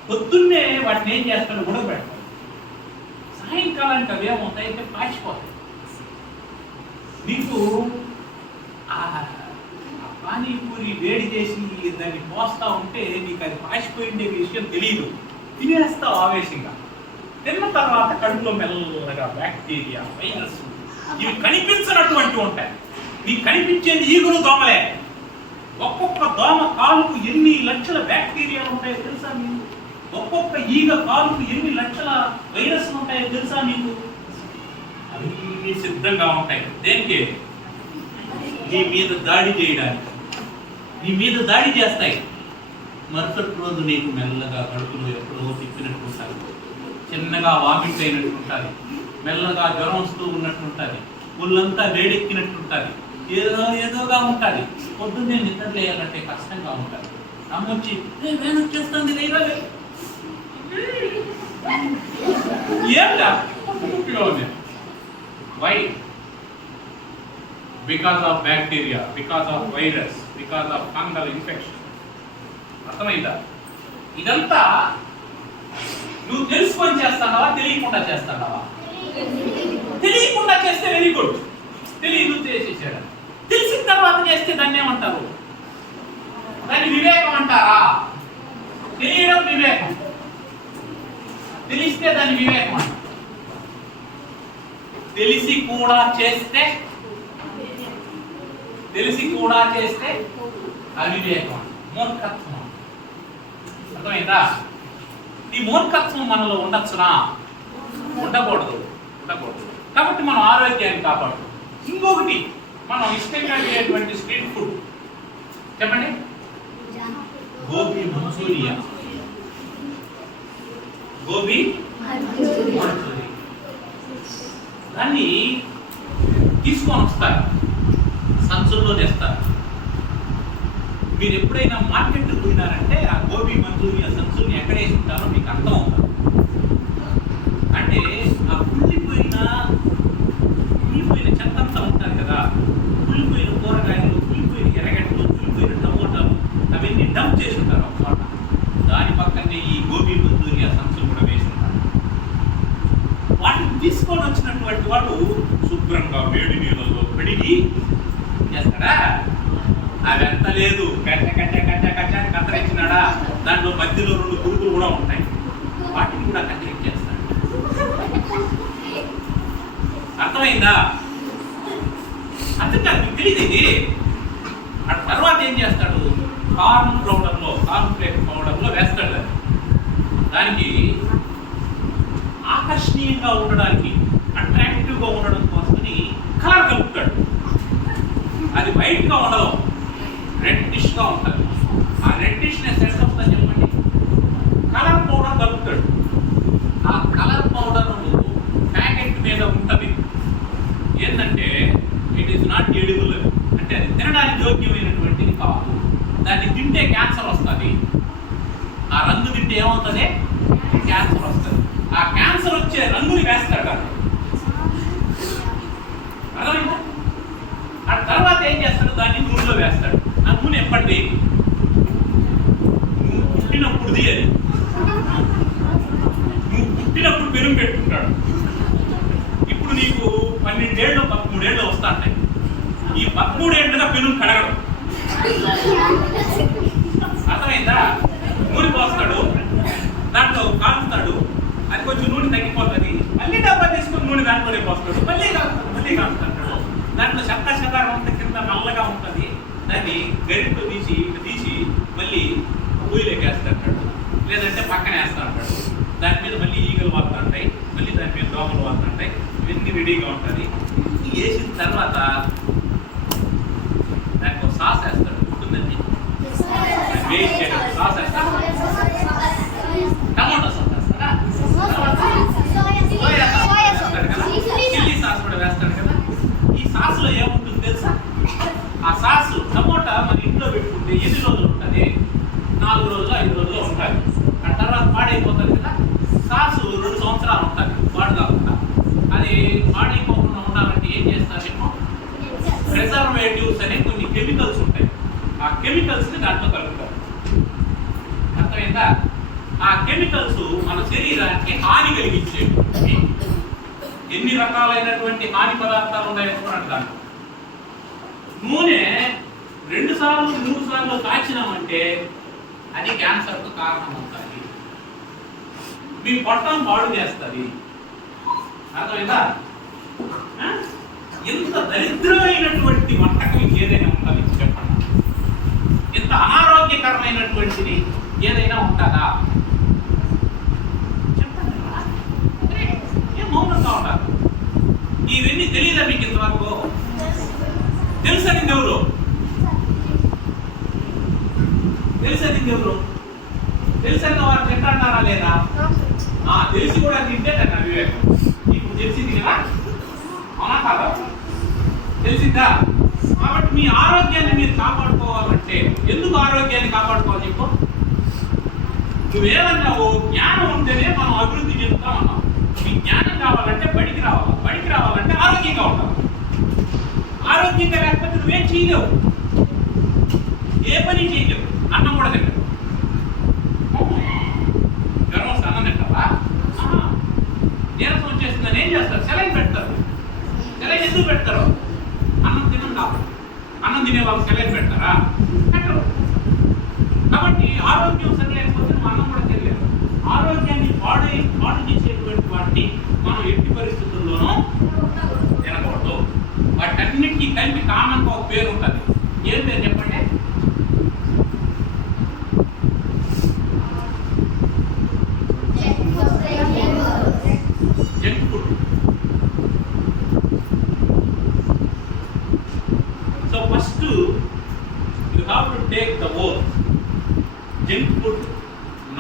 పొద్దున్నే వాటిని ఏం చేస్తాడు? ఉడకబెడతాడు. సాయంకాలానికి అవి ఏమవుతాయి అంటే పాచిపోతాయి. నీకు ఆ పానీపూరి వేడి చేసి దాన్ని పోస్తా ఉంటే నీకు అది పాచిపోయిండే విషయం తెలియదు. తినేస్తావు ఆవేశంగా. తిన్న తర్వాత కడుపులో మెల్లగా బ్యాక్టీరియా, వైరస్ ఇవి కనిపించినటువంటి ఉంటాయి. నీకు కనిపించేది ఈగులు, దోమలే. ఒక్కొక్క దోమ కాలుకు ఎన్ని లక్షల బ్యాక్టీరియాలు ఉంటాయో తెలుసా మీకు? ఒక్కొక్క ఈగ కాలుకు ఎన్ని లక్షల వైరస్లు ఉంటాయో తెలుసా మీకు? అన్ని సిద్ధంగా ఉంటాయి. దేనికి? నీ మీద దాడి చేయడానికి. నీ మీద దాడి చేస్తాయి. మరుసటి రోజు నీకు మెల్లగా కడుపులో ఎప్పుడో తిప్పినట్టు ఉంటుంది, చిన్నగా వామిట్ అయినట్టు ఉంటుంది, మెల్లగా జ్వరం వస్తూ ఉన్నట్టు ఉంటుంది, ఒళ్ళంతా వేడెక్కినట్టు ఉంటుంది, ఏదోగా ఉంటుంది. పొద్దున్నే నిద్ర లేయాలంటే కష్టంగా ఉంటుంది. నమ్మొచ్చి వేనొచ్చేస్తుంది లేరాలే ఏంటా why? Because of bacteria, because of virus, because of fungal infection. అర్థమైందా? ఇదంతా నువ్వు తెలుసుకొని చేస్తావా, తెలియకుండా చేస్తావా? తెలియకుండా చేస్తే వెరీ గుడ్. తెలియదు చేసేసాడు. తెలిసిన తర్వాత చేస్తే దాన్ని ఏమంటారు? దాన్ని వివేకం అంటారా? తెలియడం వివేకం, తెలిస్తే దాని వివేకం అంట. తెలిసి కూడా చేస్తే అవివేకం, మూర్ఖత్వం. అర్థమైందా? ఈ మూర్ఖత్వం మనలో ఉండొచ్చునా? ఉండకూడదు. కాబట్టి మనం ఆరోగ్యాన్ని కాపాడు. ఇంకొకటి, మనం ఇష్టంగా తినేటువంటి స్ట్రీట్ ఫుడ్ చెప్పండి. గోబీ మంచూరియా. దాన్ని తీసుకొని వస్తారు, సంచుల్లో తెస్తారు. మీరు ఎప్పుడైనా మార్కెట్కి పోయినారంటే ఆ గోబీ మంచూరియా సంచుల్ని ఎక్కడ వేసి ఉంటారో మీకు అర్థం అవుతుంది. అంటే ఆ కుళ్ళిపోయిన చెత్తంతా ఉంటారు కదా, కుళ్ళిపోయిన కూరగాయలు, కుళ్ళిపోయిన ఎర్రగడ్డలు, కుళ్ళిపోయిన టమోటాలు అవన్నీ డంప్ చేసి ఉంటారు ఒక చోట. దాని పక్కనే ఈ గోబీ మంచూరియా సంచులు కూడా వేసి ఉంటారు. వాటిని తీసుకొని వచ్చినటువంటి వాడు శుభ్రంగా వేడి నీళ్ళలో కడిగి చేస్తాడా? అవి ఎంత లేదు, కచ్చని కత్తరించినాడా, దాంట్లో మధ్యలో 2 పురుగులు కూడా ఉంటాయి, వాటిని కూడా కత్తిరించేస్తాడు. అర్థమైందా? అర్థం కాదు, మీకు తెలియదు ఇది. ఆ తర్వాత ఏం చేస్తాడు? కార్న్ ఫ్లేక్ పౌడర్లో వేస్తాడు. దానికి ఆకర్షణీయంగా ఉండడానికి, అట్రాక్టివ్గా ఉండడం కోసమని కలర్ కలుపుతాడు. అది వైట్గా ఉండదు, రెడ్డిష్గా ఉంటుంది. ఆ రెడ్డిష్నెస్ ఎంత వస్తుందని చెప్పండి? కలర్ పౌడర్ కలుపుతాడు. ఆ కలర్ పౌడర్ ప్యాకెట్ మీద ఉంటుంది. ఏంటంటే ఇట్ ఈస్ నాట్ ఎడిబుల్, అంటే అది తినడానికి యోగ్యమైనటువంటిది కాదు. దాన్ని తింటే క్యాన్సర్ వస్తుంది. ఆ రంగు తింటే ఏమవుతుంది? క్యాన్సర్ వస్తుంది. ఆ క్యాన్సర్ వచ్చే రంగుని వేస్తాడు. అర్థమైందా? ఆ తర్వాత ఏం చేస్తాడు? దాన్ని నూనెలో వేస్తాడు. ఆ నూనె ఎప్పటిది? నువ్వు పుట్టినప్పుడుది. అది నువ్వు పుట్టినప్పుడు పెరుగు పెట్టుకుంటాడు. ఇప్పుడు నీకు 12 ఏళ్ళు 13 ఏళ్ళు వస్తా ఉంటాయి. ఈ 13 ఏళ్ళుగా పెరుగు కడగడం. అర్థమైందా? నూనె పోస్తాడు, దాంట్లో కాలుస్తాడు, అది కొంచెం నూనె తగ్గిపోతుంది, మళ్ళీ డబ్బా తీసుకుని నూనె దాంట్లోనే పోస్తాడు, మళ్ళీ కాలుస్తాడు. దాంట్లో చెత్త అంత కింద నల్లగా ఉంటుంది. దాన్ని గరిటతో తీసి మళ్ళీ ఊయిలోకి వేస్తాడు, లేదంటే పక్కన వేస్తా అంటాడు. దాని మీద మళ్ళీ ఈగలు వాడుతూ ఉంటాయి, మళ్ళీ దాని మీద దోమలు వాడుతూ ఉంటాయి. ఇవన్నీ రెడీగా ఉంటుంది. వేసిన తర్వాత దానికి ఒక సాస్ వేస్తాడు. ఉంటుందండి, సాస్ వేస్తాడు. టమాటో సాస్ వేస్తాడా? చిల్లీ సాస్ కూడా వేస్తాడు కదా. ఈ సాస్లో ఏముంటుంది తెలుసా? ఆ సాస్ టమోటా మన ఇంట్లో పెట్టుకుంటే ఎన్ని రోజులు ఉంటుంది? 4 రోజులు 5 రోజులు ఉంటుంది. ఆ తర్వాత పాడైపోతుంది కదా. సాసు 2 సంవత్సరాలు ఉంటుంది పాడు కాకుండా. అది పాడైపోకుండా ఉండాలంటే ఏం చేస్తారేమో, ప్రిజర్వేటివ్స్ అనే కొన్ని కెమికల్స్ ఉంటాయి. ఆ కెమికల్స్ని దాంట్లో కలుపుతారు. అర్థమైందా? ఆ కెమికల్స్ మన శరీరానికి హాని కలిగించేవి. ఎన్ని రకాలైనటువంటి హాని పదార్థాలు ఉన్నాయో చూడండి. దాంట్లో నూనె 2 సార్లు 3 సార్లు కాచినామంటే అది క్యాన్సర్కు కారణం అవుతుంది. మీ పొట్టం పాడు చేస్తుంది. అర్థమైందా? ఇంత దరిద్రమైనటువంటి వంటకం ఏదైనా ఉంటుంది చెప్పండి. ఇంత అనారోగ్యకరమైనటువంటిది ఏదైనా ఉంటుందా చెప్పండి. ఏం మౌనంగా ఉంటారు? ఇవన్నీ తెలియదా మీకు ఇంతవరకు? తెలుసని ఎవరు? తెలుసన్న వారు తింటారా లేదా? తెలిసి కూడా తింటే తన వివేకం. ఇప్పుడు తెలిసింది కదా, అవునా కాదా? తెలిసిందా? కాబట్టి మీ ఆరోగ్యాన్ని మీరు కాపాడుకోవాలంటే, ఎందుకు ఆరోగ్యాన్ని కాపాడుకోవాలి చెప్పు? నువ్వేమన్నావు? జ్ఞానం ఉంటేనే మనం అభివృద్ధి చెందుతాం అన్నావు. మీ జ్ఞానం కావాలంటే బడికి రావాలంటే ఆరోగ్యంగా ఉండాలి. ఆరోగ్యంగా లేకపోతే నువ్వేం చేయలేవు, ఏ పని చేయలేవు. అన్నం కూడా తింటావు. జ్వరం వస్తే అన్నం తింటావా? నీరసం వచ్చేస్తుందని ఏం చేస్తారు? సెలైన్ పెడతారు. సెలైన్ ఎందుకు పెడతారు? అన్నం తినం కాబట్టి. అన్నం తినే వాళ్ళు సెలైన్ పెడతారా? పెట్టరు. కాబట్టి ఆరోగ్యం సరి లేకపోతే మనం అన్నం కూడా తినలేదు. ఆరోగ్యాన్ని పాడు చేసేటువంటి వాటిని మనం ఎట్టి పరిస్థితుల్లోనూ తినకూడదు. వాటన్నిటికీ కలిపి కామన్గా ఒక పేరు ఉంటుంది. ఏం పేరు చెప్పండి? Junk food. So first you have to take the oath. Junk food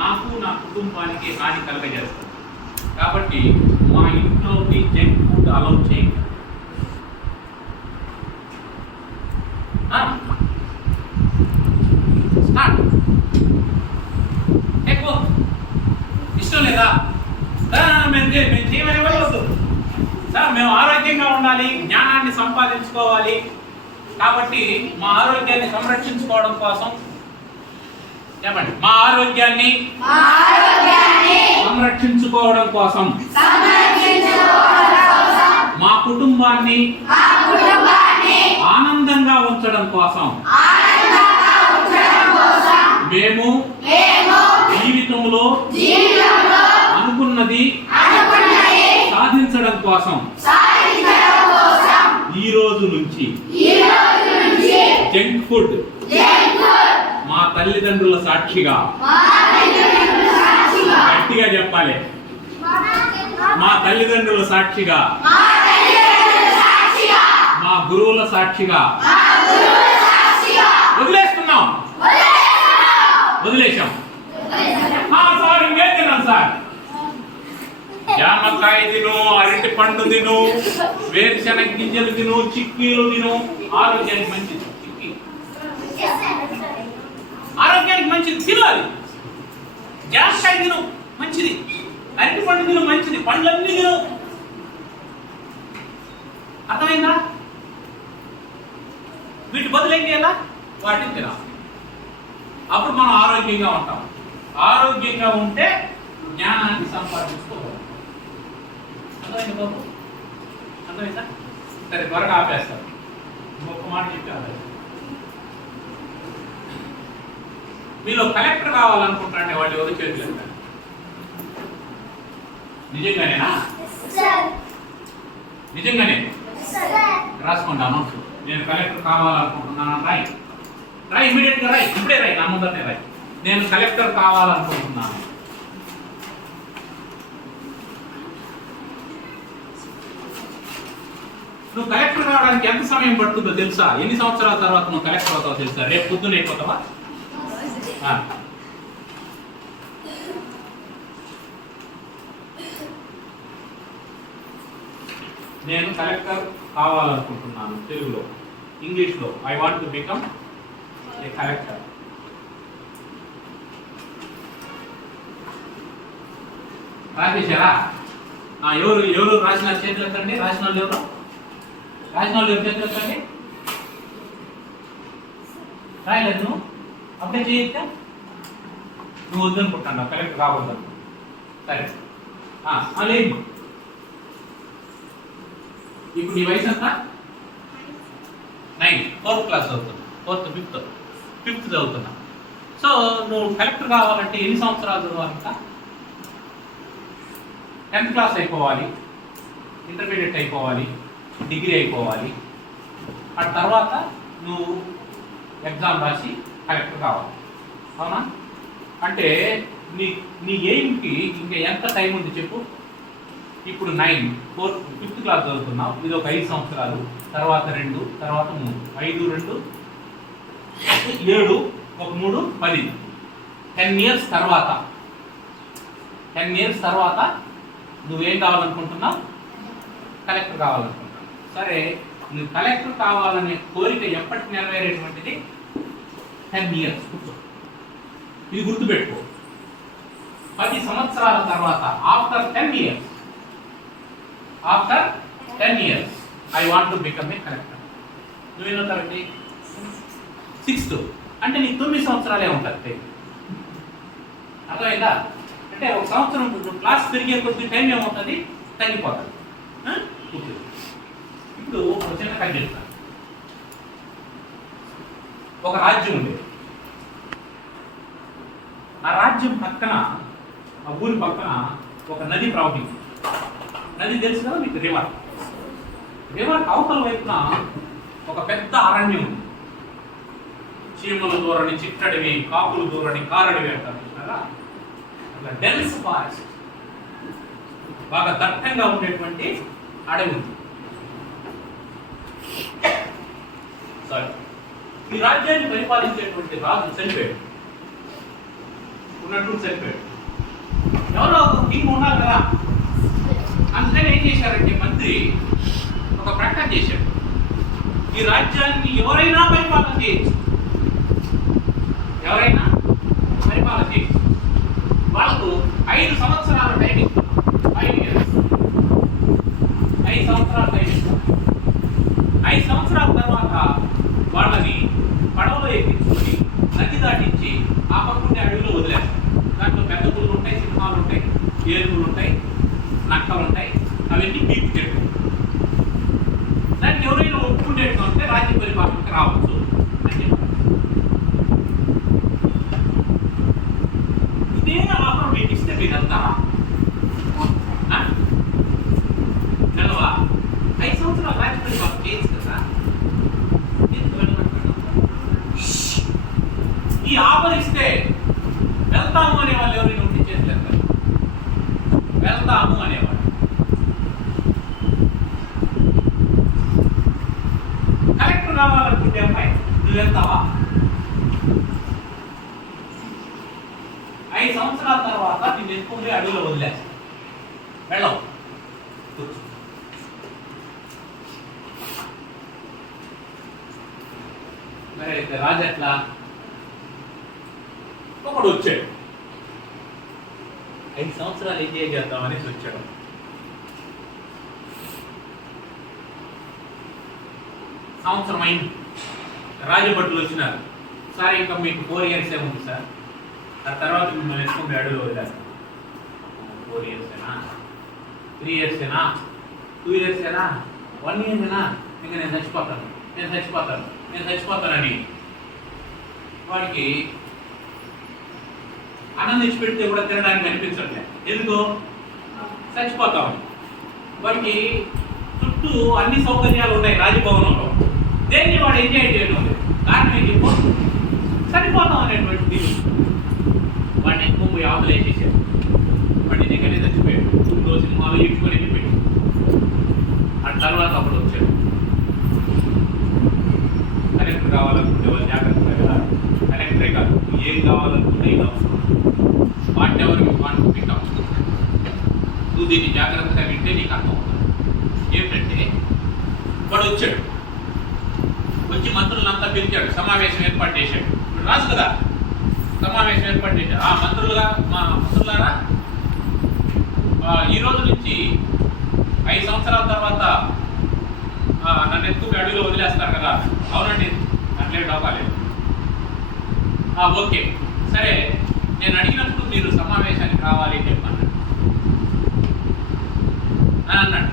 నాకు నా కుటుంబానికి హాని కలగజేస్తుంది. కాబట్టి మా ఇంట్లోకి జంక్ ఫుడ్ అలౌ చేయండి. స్టార్ట్. ఎక్కువ ఇష్టం లేదా? మేము చేయమని వెళ్ళవద్దు. మేము ఆరోగ్యంగా ఉండాలి, జ్ఞానాన్ని సంపాదించుకోవాలి. కాబట్టి మా ఆరోగ్యాన్ని సంరక్షించుకోవడం కోసం చెప్పండి. మా ఆరోగ్యాన్ని సంరక్షించుకోవడం కోసం, మా కుటుంబాన్ని ఆనందంగా ఉంచడం కోసం మేము జీవితంలో అనుకున్నది సాధించడం కోసం ఈ రోజు నుంచి జంక్ ఫుడ్ మా తల్లిదండ్రుల సాక్షిగా, గట్టిగా చెప్పాలి, మా తల్లిదండ్రుల సాక్షిగా, మా గురువుల సాక్షిగా వదిలేస్తున్నాం. వదిలేశాం. సార్ ఇంకేం తిన్నాం సార్? జామకాయ తిను, అరటి పండు తిను, వేరుశనగ గింజలు తిను, చిక్కీలు తిను. ఆరోగ్యానికి మంచిది. చిక్కీ ఆరోగ్యానికి మంచిది, తినాలి. జామకాయ తిను, మంచిది. అరటి పండు తిను, మంచిది. పండ్లన్నీ తిను. అర్థమైందా? వీటి బదులు ఏం చేయాలా? వాటిని తినాలి. అప్పుడు మనం ఆరోగ్యంగా ఉంటాం. ఆరోగ్యంగా ఉంటే జ్ఞానాన్ని సంపాదించుకోవాలి. అర్థమైంది బాబు? అర్థమైందా? సరే, త్వరగా ఆపేస్తారు. ఇంకొక మాట చెప్పి ఆపేస్తారు. మీలో కలెక్టర్ కావాలనుకుంటారంటే వాళ్ళు ఎవరు చేతులు ఎత్తారు? నిజంగానేనా? నిజంగానే రాసుకుంటాను. నేను కలెక్టర్ కావాలనుకుంటున్నాను. రాయ్ ఇమీడియట్ గా రాయ్. ఇప్పుడే రాయ్, నా ముందరనే రాయ్. నేను కలెక్టర్ కావాలనుకుంటున్నాను. నువ్వు కలెక్టర్ కావడానికి ఎంత సమయం పడుతుందో తెలుసా? ఎన్ని సంవత్సరాల తర్వాత నువ్వు కలెక్టర్ అవుతావో తెలుసా? రేపు పొద్దున్న అయిపోతావా? నేను కలెక్టర్ కావాలనుకుంటున్నాను. తెలుగులో, ఇంగ్లీష్లో I want to become a collector. రాసేశారా? ఎవరు రాసిన చేతులు ఎత్తండి. రాసిన వాళ్ళు ఎవరు? రాసిన వాళ్ళు ఎవరు చేతులు ఎత్తండి. రాయలేదు నువ్వు? అప్పుడే చేయొచ్చా? నువ్వు వద్దనుకుంటున్నావు కలెక్టర్ కావద్దు. సరే, లేదు. ఇప్పుడు నీ వయసు ఎంత? 9, 4th క్లాస్ చదువుతున్నా. 4th, 5th చదువుతున్నా. సో నువ్వు కలెక్టర్ కావాలంటే ఎన్ని సంవత్సరాలు చదవాలంట? 10th క్లాస్ అయిపోవాలి, ఇంటర్మీడియట్ అయిపోవాలి, డిగ్రీ అయిపోవాలి. ఆ తర్వాత నువ్వు ఎగ్జామ్ రాసి కలెక్టర్ కావాలి. అవునా? అంటే నీ ఎయిమ్కి ఇంకా ఎంత టైం ఉంది చెప్పు? ఇప్పుడు 9, 4th, 5th క్లాస్ చదువుతున్నావు. ఇది ఒక 5 సంవత్సరాలు, తర్వాత 2, తర్వాత 3, 5, 2, 7, ఒక 3, 10. 10 ఇయర్స్ తర్వాత, 10 ఇయర్స్ తర్వాత నువ్వేం కావాలనుకుంటున్నావు? కలెక్టర్ కావాలనుకుంటున్నావు. సరే, నువ్వు కలెక్టర్ కావాలనే కోరిక ఎప్పటికి నెరవేరేటువంటిది? 10 ఇయర్స్. ఇది గుర్తుపెట్టుకో. 10 సంవత్సరాల తర్వాత, after 10 years, after 10 years I want to become a collector. నువ్వేనో తరగతి? 6th. అంటే నీకు 9 సంవత్సరాలే ఉంటుంది. అర్థమైందా? అంటే ఒక సంవత్సరం క్లాస్ పెరిగే కొద్ది టైం ఏమవుతుంది? తగ్గిపోతుంది. ఇప్పుడు ఒక చిన్న కథ చెప్తాను. ఒక రాజ్యం ఉండేది. ఆ రాజ్యం పక్కన, ఆ ఊరి పక్కన ఒక నది ప్రవహించింది. నది తెలుసు కదా మీకు, రివర్. రివర్ అవతల వైపున ఒక పెద్ద అరణ్యం ఉంది. చీమలు దూరని చిట్టడివి, కాకులు దూరని కారడివి అంటారు చూసారా. అట్లా డెన్స్ ఫారెస్ట్, బాగా దట్టంగా ఉండేటువంటి అడవి ఉంది. సరే, ఈ రాజ్యాన్ని పరిపాలించేటువంటి రాజు చనిపోయాడు, ఉన్నట్టు చనిపోయాడు. ఎవరో ఒక కింగ్ ఉండాలి కదా. అందుకని ఏం చేశారంటే మంత్రి ఒక ప్రకటన చేశాడు, ఈ రాజ్యాన్ని ఎవరైనా పరిపాలన చేయొచ్చు, ఎవరైనా పరిపాలన చేయొచ్చు. వాళ్ళకు 5 సంవత్సరాల టైం ఇస్తున్నాం. 5 years, 5 సంవత్సరాల టైం ఇస్తాం. 5 సంవత్సరాల తర్వాత వాళ్ళని పడవలో ఎక్కించుకొని నది దాటించి ఆ పక్కనే అడవిలో వదిలేస్తారు. దాంట్లో పెద్ద పులులు ఉంటాయి, సింహాలు ఉంటాయి, ఏనుగులు ఉంటాయి, నక్కలు ఉంటాయి, అవన్నీ పీకి తింటాయి. దానికి ఎవరైనా ఒప్పుకునేట్టు ఉంటే రాజ్య పరిపాలనకి రావచ్చు అని చెప్పారు. ఇదే ఆఫర్ మీకు ఇస్తే మీరు వెళ్తారా? నెలవా? 5 సంవత్సరాలు రాజ్య పరిపాలన చేయొచ్చు కదా. ఈ ఆఫర్ ఇస్తే వెళ్తాము అనేవాళ్ళు ఎవరైనా ఉంటే చేసి వెళ్తారు. వెళ్తాము అనేవాళ్ళు. కలెక్టర్ కావాలనుకుంటే అమ్మాయి నువ్వు వెళ్తావా? 5 సంవత్సరాల తర్వాత నేను ఎత్తుకుంటే అడవిలో వదిలేస్తా, వెళ్ళవు. మరి అయితే రాజు ఎట్లా? ఒకడు వచ్చాడు, 5 సంవత్సరాలు ఎంజాయ్ చేద్దామనేసి వచ్చాడు. సంవత్సరం అయింది, రాజభటులు వచ్చినారు. సార్ ఇంకా మీకు 4 years ఏముంది సార్, ఆ తర్వాత మిమ్మల్ని ఎత్తుకుంటే అడవిలో వదిలేస్తాం. 4 years ఏనా, 3 years ఏనా, 2 years ఏనా, 1 year ఏనా? ఇంకా నేను చచ్చిపోతానని వాడికి అన్నం తెచ్చి పెడితే కూడా తినడానికి అనిపించట్లేదు. ఎందుకు? చచ్చిపోతామని. వాడికి చుట్టూ అన్ని సౌకర్యాలు ఉన్నాయి రాజభవనంలో, దేన్ని వాడు ఎంజాయ్ చేయడం లేదు. కారణం ఏంటి? చనిపోతాం అనేటువంటి దీని వాడిని ఎక్కువ పోయి ఆవులు వేసేసాడు. వాడి దగ్గరే చచ్చిపోయాడు. ఊళ్ళో సినిమాలు ఈడ్చుకొని వెళ్ళిపోయాడు. ఆ తర్వాత అప్పుడు వచ్చాడు. కలెక్టర్ కావాలనుకుంటే వాళ్ళు జాగ్రత్తగా కదా, కలెక్టరే కాదు, ఏం కావాలనుకుంటే ఇది అవసరం. Whatever you want to pick up, నువ్వు దీన్ని జాగ్రత్తగా వింటే నీకు అర్థం అవుతుంది. ఏమిటంటే వాడు వచ్చాడు, వచ్చి మంత్రులంతా పిలిచాడు, సమావేశం ఏర్పాటు చేశాడు. ఇప్పుడు రాజు కదా, సమావేశం ఏర్పాటు చేశాడు. ఆ మంత్రులారా, ఈ రోజు నుంచి 5 సంవత్సరాల తర్వాత నన్ను ఎత్తుకు అడవిలో వదిలేస్తారు కదా. అవునండి, అట్లే డోకాలేదు. ఓకే సరే, నేను అడిగినప్పుడు మీరు సమావేశానికి రావాలి అని చెప్పన్నాడు అని అన్నాడు.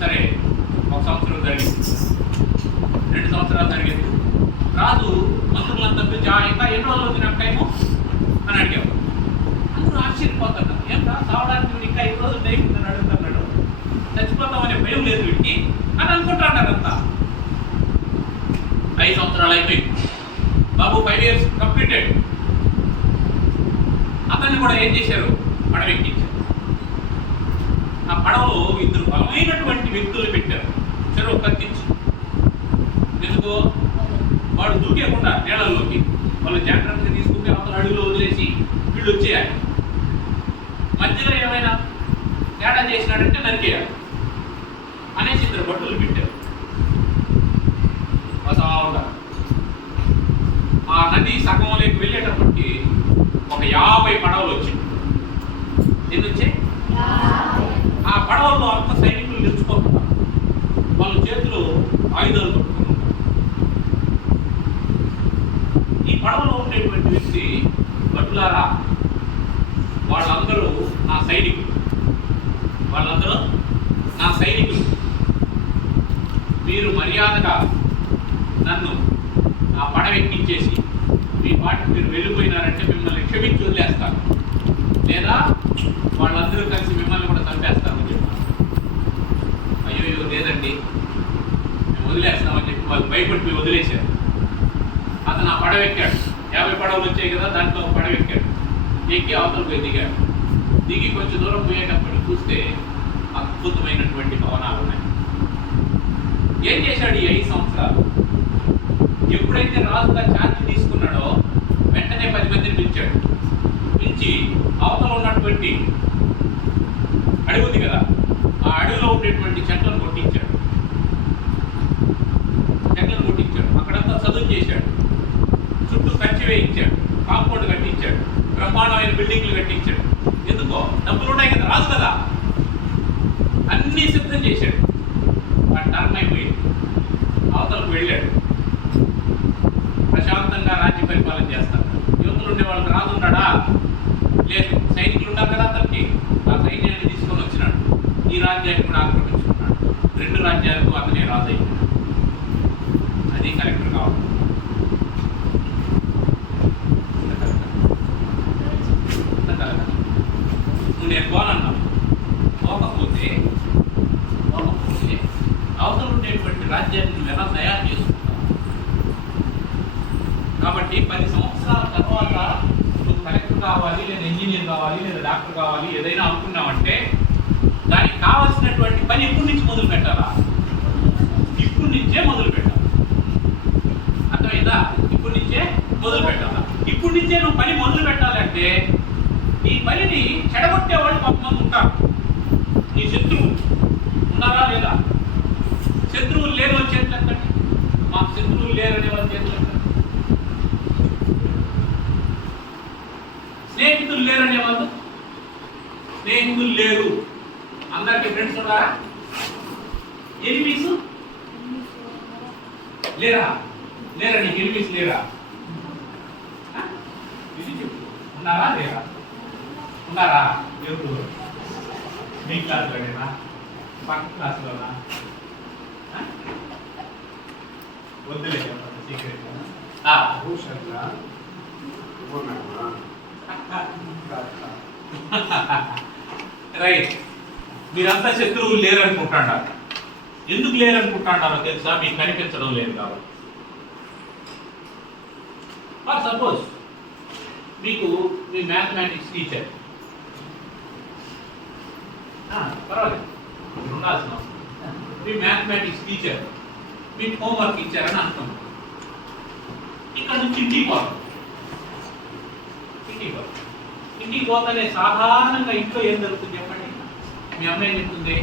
సరే, 1 సంవత్సరం జరిగింది, 2 సంవత్సరాలు జరిగింది. రాజు మంత్రులంతా పిలిచి ఇంకా ఎన్ని రోజులు ఉంది నాకు టైము అని అడిగావు. అందరూ ఆశ్చర్యపోతున్నారు. ఏం రా చావడానికి ఇంకా 5 రోజులు టైం ఉందని అడుగుతున్నాడు, చచ్చిపోతామనే భయం లేదు వీడికి అని అనుకుంటున్నారు అంతా. 5 సంవత్సరాలు అయిపోయింది బాబు, 5 years కంప్లీటెడ్. అతన్ని కూడా ఏం చేశారు? పడవెక్కించారు. ఆ పడవలో 2 బలమైనటువంటి వ్యక్తులు పెట్టారు, చెరువు కత్తించి. ఎందుకో వాడు దూకేకుండా నీళ్ళల్లోకి వాళ్ళు జాగ్రత్తగా తీసుకుంటే అతను అడుగులో వదిలేసి వీళ్ళు వచ్చేయాలి. మధ్యలో ఏమైనా తేడా చేసినాడంటే నరికేయాలి అనేసి 2 భటులు పెట్టారు. వసావుగా ఆ నది సగంలోకి వెళ్ళేటప్పటికి ఒక 50 పడవలు వచ్చింది. ఎన్ని వచ్చాయి? ఆ పడవల్లో అంత సైనికులు నిలుచుకుంటున్నారు. వాళ్ళ చేతిలో ఆయుధాలు పట్టుకుని ఉంటారు. ఈ పడవలో ఉండేటువంటి వ్యక్తి, భటులారా, వాళ్ళందరూ నా సైనికులు, మీరు మర్యాదగా నన్ను ఆ పడవ ఎక్కించేసి మీ మీ పాటికి మీరు వెళ్ళిపోయినారంటే మిమ్మల్ని క్షమించి వదిలేస్తారు, లేదా వాళ్ళందరూ కలిసి మిమ్మల్ని కూడా చంపేస్తారని చెప్పారు. అయ్యో లేదండి మేము వదిలేస్తామని చెప్పి వాళ్ళు భయపడిపోయి వదిలేశారు. అతను ఆ పడవ ఎక్కాడు, 50 పడవలు వచ్చాయి కదా, దాంట్లో ఒక పడవ ఎక్కాడు. ఎక్కి అవతల పోయి దిగాడు. దిగి కొంచెం దూరం పోయేటప్పటికి చూస్తే అద్భుతమైనటువంటి భవనాలు ఉన్నాయి. ఏం చేశాడు ఈ 5 సంవత్సరాలు? ఎప్పుడైతే రాజుగా ఛార్జ్ తీసుకున్నాడో వెంటనే 10 మందిని పిలిచాడు. పిలిచి అవతల ఉన్నటువంటి అడవి ఉంది కదా, ఆ అడవిలో ఉండేటువంటి చెట్లను కొట్టించాడు. అక్కడంతా చదువు చేశాడు. చుట్టూ కంచి వేయించాడు, కాంపౌండ్ కట్టించాడు, బ్రహ్మాండమైన బిల్డింగ్లు కట్టించాడు. ఎందుకో డబ్బులు ఉన్నాయి కదా, రాజు కదా, అన్నీ సిద్ధం చేశాడు. ఆ టర్న్ అయిపోయింది. అవతలకు వెళ్ళాడు. ప్రశాంతంగా రాజ్య పరిపాలన చేస్తారు. యువతలు ఉండే వాళ్ళకి రాజు ఉన్నాడా? లేదు. సైనికులు ఉన్నారు కదా అతనికి. ఆ సైన్యాన్ని తీసుకొని వచ్చినాడు. ఈ రాజ్యాన్ని కూడా ఆక్రమించుకున్నాడు. 2 రాజ్యాలకు అతనే రాజు అయిపోయాడు. అది కలెక్టర్ కావాలి. నువ్వు నేను పోనన్నా, పోకపోతే అవతల ఉండేటువంటి రాజ్యాన్ని నువ్వు ఎలా తయారు చేసుకుంటావు? కాబట్టి 10 సంవత్సరాల తర్వాత నువ్వు కలెక్టర్ కావాలి, లేదా ఇంజనీర్ కావాలి, లేదా డాక్టర్ కావాలి, ఏదైనా అనుకున్నావంటే దానికి కావాల్సినటువంటి పని ఇప్పటి నుంచి మొదలు పెట్టాలా? ఇప్పటి నుంచే మొదలు పెట్టాలి. అర్థమైందా? ఇప్పటి నుంచే మొదలు పెట్టాలా? ఇప్పటి నుంచే నువ్వు పని మొదలు పెట్టాలంటే ఈ పనిని చెడగొట్టే వాళ్ళు కొంతమంది ఉంటారు. నీ శత్రువులు ఉన్నారా లేదా? శత్రువులు లేరు అని చేతులు ఎత్తండి. మాకు శత్రువులు లేరనే వాళ్ళ చేతులు ఎత్తండి. స్నేహితులు లేరనే వాళ్ళు, స్నేహితులు లేరు. అందరికీ ఫ్రెండ్స్ ఉన్నారా? ఎనిమీస్ లేరా? లేరా? నీకు ఎనిమీస్ లేరా? ఇది చెప్పు. ఉన్నారా లేరా? ఉన్నారా? ఎవరు? మీ క్లాస్లోనేనా? పక్క క్లాస్లోనా? వద్దులే చెప్పండి సీక్రెట్. రైట్. మీరంతా శత్రువులు లేరనుకుంటున్నారు. ఎందుకు లేరనుకుంటున్నారో తెలుసా? మీకు కనిపించడం లేదు కాబట్టి. ఫర్ సపోజ్ మీకు మీ మ్యాథమెటిక్స్ టీచర్, పర్వాలేదు ఉండాల్సిన అవసరం, మీ మ్యాథమెటిక్స్ టీచర్ మీకు హోంవర్క్ ఇచ్చారని అనుకున్నాం. ఇక్కడ నుంచి ఇంటికి పోతాం. ఇంటికి పోతానే సాధారణంగా ఇంట్లో ఏం జరుగుతుంది చెప్పండి? మీ అమ్మ ఏం చెప్తుంది?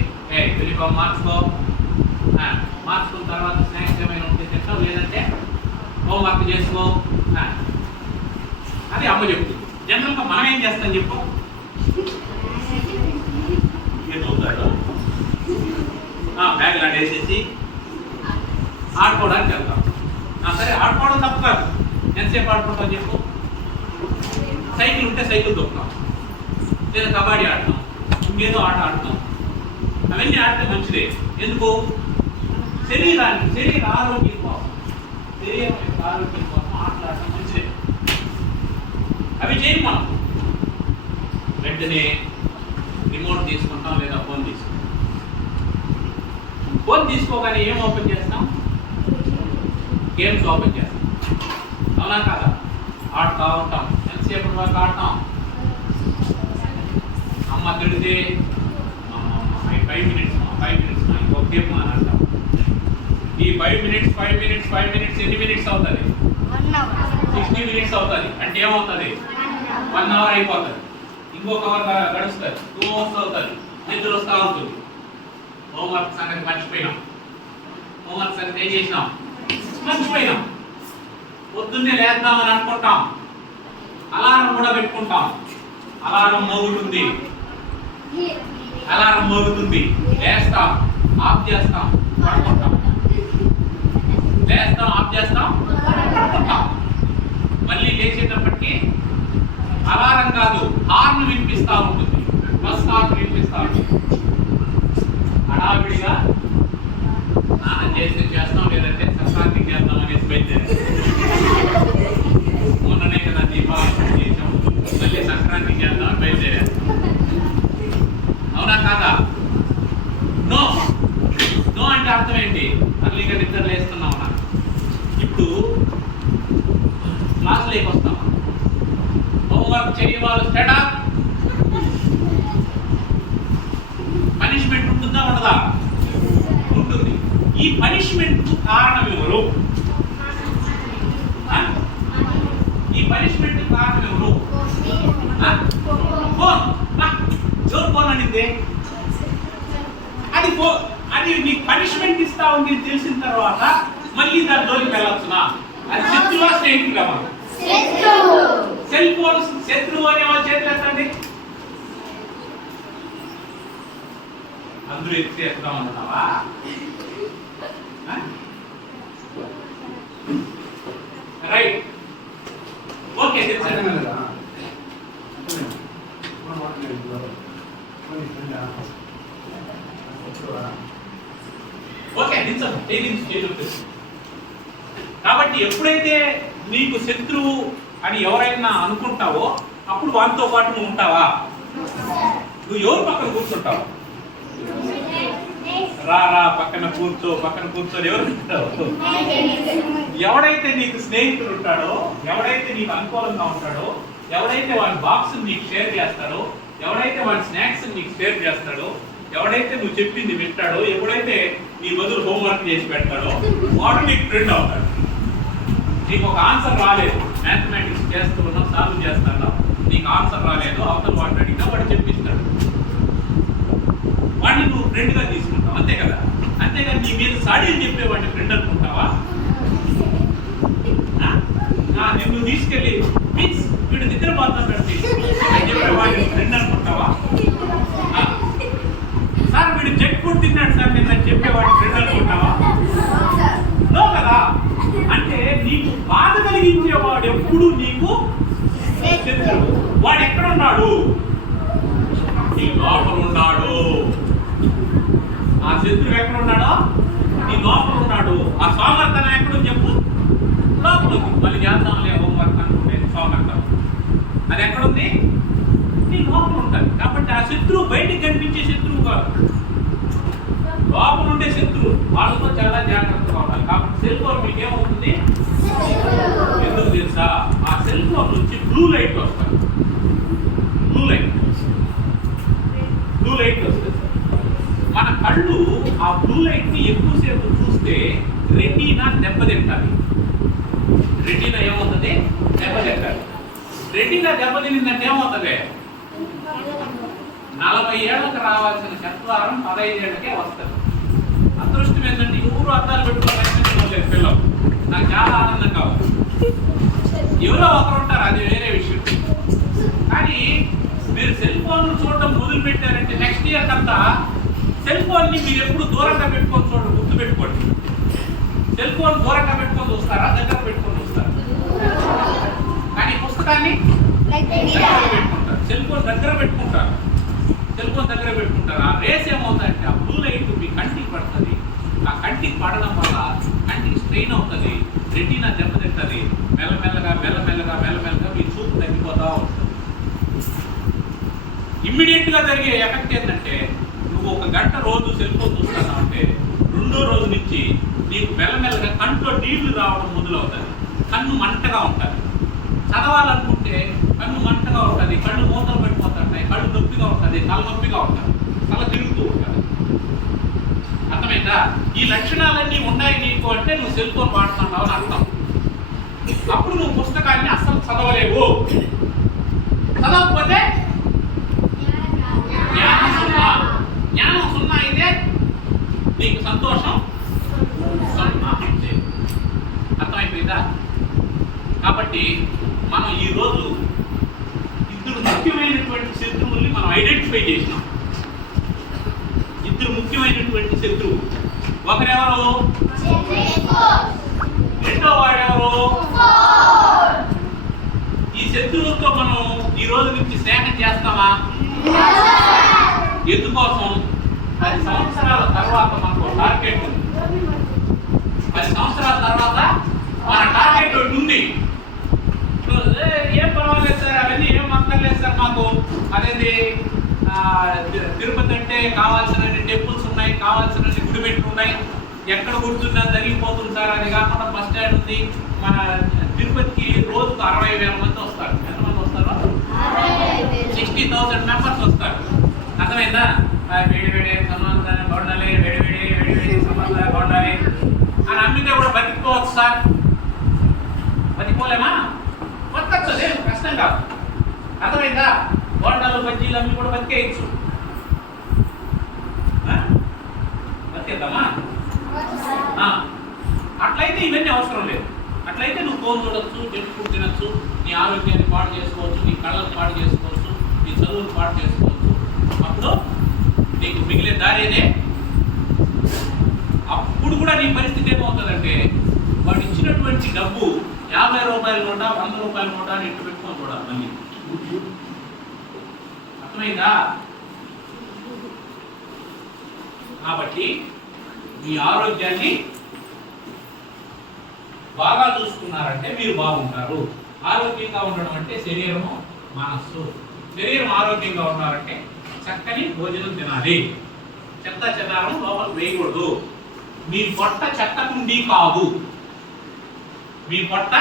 వెళ్ళిపో, మార్చుకో, మార్చుకున్న తర్వాత స్నాక్స్ ఏమైనా ఉంటే తింటావు, లేదంటే హోంవర్క్ చేసుకో, అది అమ్మ చెప్తుంది. జనరల్గా మనం ఏం చేస్తాం చెప్పు? బ్యాగ్ లాంటి వేసేసి ఆడుకోవడానికి వెళ్తాం. సరే, ఆడుకోవడం తప్పు కాదు. ఎంతసేపు ఆడుకుంటాం చెప్పు? సైకిల్ ఉంటే సైకిల్ తొక్కుతాం, లేదా కబడ్డీ ఆడతాం, ఇంకేదో ఆట ఆడతాం. అవన్నీ ఆడితే మంచిదే. ఎందుకు? శరీర ఆరోగ్యం కోసం, శరీరం యొక్క ఆరోగ్యం కోసం ఆటలాడటం మంచిదే. అవి చేయం మనం. వెంటనే రిమోట్ తీసుకుంటాం, లేదా ఫోన్ తీసుకుంటాం. ఫోన్ తీసుకోగానే ఏం ఓపెన్ చేస్తాం? గేమ్స్ ఓపెన్ చేస్తాం. అవునా కాదా? ఆడుతూ ఉంటాం. ఎంతసేపటి వరకు ఆడతాం? అమ్మ తిడితే 5 మినిట్స్ ఇంకొక గేమ్ అని అంటాం. ఈ 5 మినిట్స్ ఎన్ని మినిట్స్ అవుతుంది? 60 మినిట్స్ అవుతుంది. అంటే ఏమవుతుంది? 1 అవర్ అయిపోతుంది. ఇంకొక అవర్ గడుస్తుంది, 2 అవర్స్ అవుతుంది. నిద్ర వస్తూ ఉంటుంది. హోంవర్క్ సంగతి మర్చిపోయినాం. హోంవర్క్ సంగతి ఏం చేసినాం? మర్చిపోయినాం. పొద్దున్నే లేద్దామని అనుకుంటాం. అలారం కూడా పెట్టుకుంటాం. అలారం మోగుతుంది. లేస్తాం, ఆఫ్ చేస్తాం, పడుకుంటాం. లేస్తాం, ఆఫ్ చేస్తాం, పడుకుంటాం. మళ్ళీ లేచేటప్పటికి అలారం కాదు, హార్న్ వినిపిస్తూ ఉంటుంది. బస్ హార్న్ వినిపిస్తూ ఉంటుంది. హడావిడిగా స్నానం చేస్తాం, లేదంటే సంక్రాంతికి చేస్తాం అనేసి బయలుదేరాం. మొన్న ఉండదా? ఉంటుంది. ఈ పనిష్మెంట్ కారణం ఎవరు? ఈ పనిష్మెంట్ కారణం ఎవరు? ఫోన్. ఎవరు ఫోన్ అనింది? అది నీకు పనిష్మెంట్ ఇస్తా ఉంది తెలిసిన తర్వాత మళ్ళీ దాని జోలికి వెళ్ళొచ్చునా? అది శత్రువా స్నేహితుడా? సెల్ ఫోన్ శత్రువు అనే వాళ్ళ చేతులు ఎత్తండి. అందరూ ఎత్తి ఎత్తాం అనుకున్నావా? Right, okay. ఓకే, కాబట్టి ఎప్పుడైతే నీకు శత్రువు అని ఎవరైనా అనుకుంటావో అప్పుడు వాటితో పాటు నువ్వు ఉంటావా? నువ్వు ఎవరు పక్కన కూర్చుంటావు? రా పక్కన కూర్చో ఎవరు ఉంటావు? ఎవడైతే నీకు స్నేహితుడు ఉంటాడో, ఎవడైతే నీకు అనుకూలంగా ఉంటాడో, ఎవడైతే వాడి బాక్స్ నీకు షేర్ చేస్తాడో, ఎవడైతే వాడి స్నాక్స్ నీకు షేర్ చేస్తాడో, ఎవడైతే నువ్వు చెప్పింది వింటాడో, ఎవడైతే నీ బదులు హోంవర్క్ చేసి పెడతాడో వాడు నీకు ఫ్రెండ్ అవుతాడు. నీకు ఒక ఆన్సర్ రాలేదు, మ్యాథమెటిక్స్ చేస్తూ ఉన్నావు, సాల్వ్ చేస్తున్నావు, నీకు ఆన్సర్ రాలేదు, అవతల వాడిని అడిగినా వాడు చెప్పిస్తాడు. వాడిని నువ్వు ఫ్రెండ్గా తీసుకుంటావు, అంతే కదా? అంతేగాని నీ మీద సాడీలు చెప్పేవాడిని ఫ్రెండ్ అనుకుంటావా? నిన్ను తీసుకెళ్ళి మీన్స్ వీడు నిద్ర బాధ పెడితే చెప్పేవాడిని ఫ్రెండ్ అనుకుంటావా? సార్ వీడు జంక్ ఫుడ్ తిన్నాడు సార్ నిన్న చెప్పేవాడిని ఫ్రెండ్ అనుకుంటావా? నో కదా. అంటే నీకు బాధ కలిగించేవాడు ఎప్పుడు నీకు శత్రువు. వాడు ఎక్కడున్నాడు? నీ లోపల ఉన్నాడు. ఆ శత్రువు ఎక్కడున్నాడో నీ లోపల ఉన్నాడు. ఆ సోమర్థనం ఎక్కడో చెప్పు? లోపల ఉంది. మళ్ళీ చేద్దాంలే హోంవర్క్ అనుకుంటే సోమర్థం అది ఎక్కడుంది? నీ లోపల ఉంటుంది. కాబట్టి ఆ శత్రువు బయటికి కనిపించే శత్రువు కాదు, లోపల ఉండే శత్రువు. వాళ్ళతో చాలా జాగ్రత్తగా ఉండాలి. కాబట్టి సెల్ ఫోన్ మీకు ఏమవుతుంది? ఎందుకు తెలుసా? ఆ సెల్ ఫోన్ నుంచి బ్లూ లైట్ వస్తుంది. బ్లూ లైట్ వస్తుంది. మన కళ్ళు ఆ బ్లూ లైట్ ని ఎక్కువసేపు చూస్తే రెటీనా దెబ్బతింటాలి. రెటీనా ఏమవుతుంది? దెబ్బతింటాలి. రెటీనా దెబ్బతిందంటే ఏమవుతుంది? 40 ఏళ్ళకి రావాల్సిన శత్వారం 15 ఏళ్ళకే వస్తుంది. అదృష్టం ఏంటంటే ఎవరు అద్దాలు పెట్టుకోలేదు పిల్లలు. నాకు చాలా ఆనందంగా ఉంది. ఎవరో ఒకరు ఉంటారు, అది వేరే విషయం. కానీ మీరు సెల్ ఫోన్ చూడటం మొదలు పెట్టారంటే నెక్స్ట్ ఇయర్ అంతా సెల్ ఫోన్ ని మీరు ఎప్పుడు దూరంగా పెట్టుకొని చూడండి, గుర్తు పెట్టుకోండి. సెల్ ఫోన్ దూరంగా పెట్టుకొని చూస్తారా, దగ్గర పెట్టుకొని చూస్తారా? కానీ పుస్తకాన్ని పెట్టుకుంటారు, సెల్ ఫోన్ దగ్గర పెట్టుకుంటారు. ఆ రేస్ ఏమవుతుందంటే ఆ బ్లూ లైట్ మీ కంటికి పడుతుంది. ఆ కంటికి పడడం వల్ల కంటికి స్ట్రెయిన్ అవుతుంది, రెటీనా దెబ్బతింటుంది. మెల్లమెల్లగా మీ చూపు తగ్గిపోతా ఉంటుంది. ఇమ్మీడియట్ గా జరిగే ఎఫెక్ట్ ఏంటంటే నువ్వు 1 గంట రోజు సెల్ ఫోన్ చూస్తున్నావు అంటే 2వ రోజు నుంచి నీకు మెల్లమెల్లగా కంట్లో నీళ్లు రావడం మొదలవుతుంది. కన్ను మంటగా ఉంటుంది. చదవాలనుకుంటే కన్ను మంటగా ఉంటుంది, కళ్ళు మూతలు పెట్టిపోతుంటాయి, కళ్ళు నొప్పిగా ఉంటుంది, తల నొప్పిగా ఉంటుంది, తల తిరుగుతూ ఉంటుంది. అర్థమైందా? ఈ లక్షణాలన్నీ ఉన్నాయి నీకు అంటే నువ్వు సెల్ ఫోన్ వాడుతున్నావు అని అర్థం. అప్పుడు నువ్వు పుస్తకాన్ని అస్సలు చదవలేవు. చదవకపోతే జ్ఞానం సున్నా అయితే నీకు సంతోషం సున్నా. అర్థమైపోయిందా? కాబట్టి మనం ఈరోజు 2 ముఖ్యమైనటువంటి శత్రువుల్ని మనం ఐడెంటిఫై చేసినాం. 2 ముఖ్యమైనటువంటి శత్రువు. ఒకరెవరు? రెండో వాడెవరు? ఈ శత్రువులతో మనం ఈ రోజు నుంచి స్నేహం చేస్తామా? ఎందుకోసం? 10 సంవత్సరాల తర్వాత మనకు టార్గెట్ ఉంది. 10 సంవత్సరాల తర్వాత మన టార్గెట్ ఉంది. ఏం పర్వాలేదు సార్, అవన్నీ ఏం అక్కర్లేదు సార్ మాకు. అదేంటి తిరుపతి అంటే కావాల్సిన టెంపుల్స్ ఉన్నాయి, కావాల్సిన గుడిమెట్లు ఉన్నాయి, ఎక్కడ కూర్చున్నా జరిగిపోతుంది సార్. అది కాకుండా బస్ స్టాండ్ ఉంది. మన తిరుపతికి రోజుకు 60,000 మంది వస్తారు. ఎంతమంది వస్తారు? 60,000 మెంబర్స్ వస్తారు. అర్థమైందా? వేడి వేడి సమాధానం బాగుండాలి, వేడి వేడి వేడి వేడి సమాధానం బాగుండాలి అని అమ్మితే కూడా బతికిపోవచ్చు సార్. బతికిపోలేమా? బతకచ్చు, అదే కష్టం కాదు. అర్థమైందా? బోండాలు బజ్జీలు అమ్మి కూడా బతికేయచ్చు. బతికేద్దామా? అట్లయితే ఇవన్నీ అవసరం లేదు. అట్లయితే నువ్వు ఫోన్ చూడొచ్చు, జంక్ ఫుడ్ తినచ్చు, నీ ఆరోగ్యాన్ని పాడు చేసుకోవచ్చు, నీ కళ్ళను పాడు చేసుకోవచ్చు, నీ చదువును పాడు చేసుకోవచ్చు. అప్పుడు నీకు మిగిలే దారేదే. అప్పుడు కూడా నీ పరిస్థితి ఏమవుతుందంటే వాడు ఇచ్చినటువంటి డబ్బు 50 రూపాయల నోట, 100 రూపాయల నోట అని ఇంటి పెట్టుకొని చూడాలి మళ్ళీ. అర్థమైందా? కాబట్టి మీ ఆరోగ్యాన్ని బాగా చూసుకున్నారంటే మీరు బాగుంటారు. ఆరోగ్యంగా ఉండడం అంటే శరీరము, మనస్సు. శరీరం ఆరోగ్యంగా ఉన్నారంటే చక్కని భోజనం తినాలి, చెత్త చెదారం లోపల వేయకూడదు. మీ పొట్ట చెత్త కుండీ కాదు, మీ పొట్ట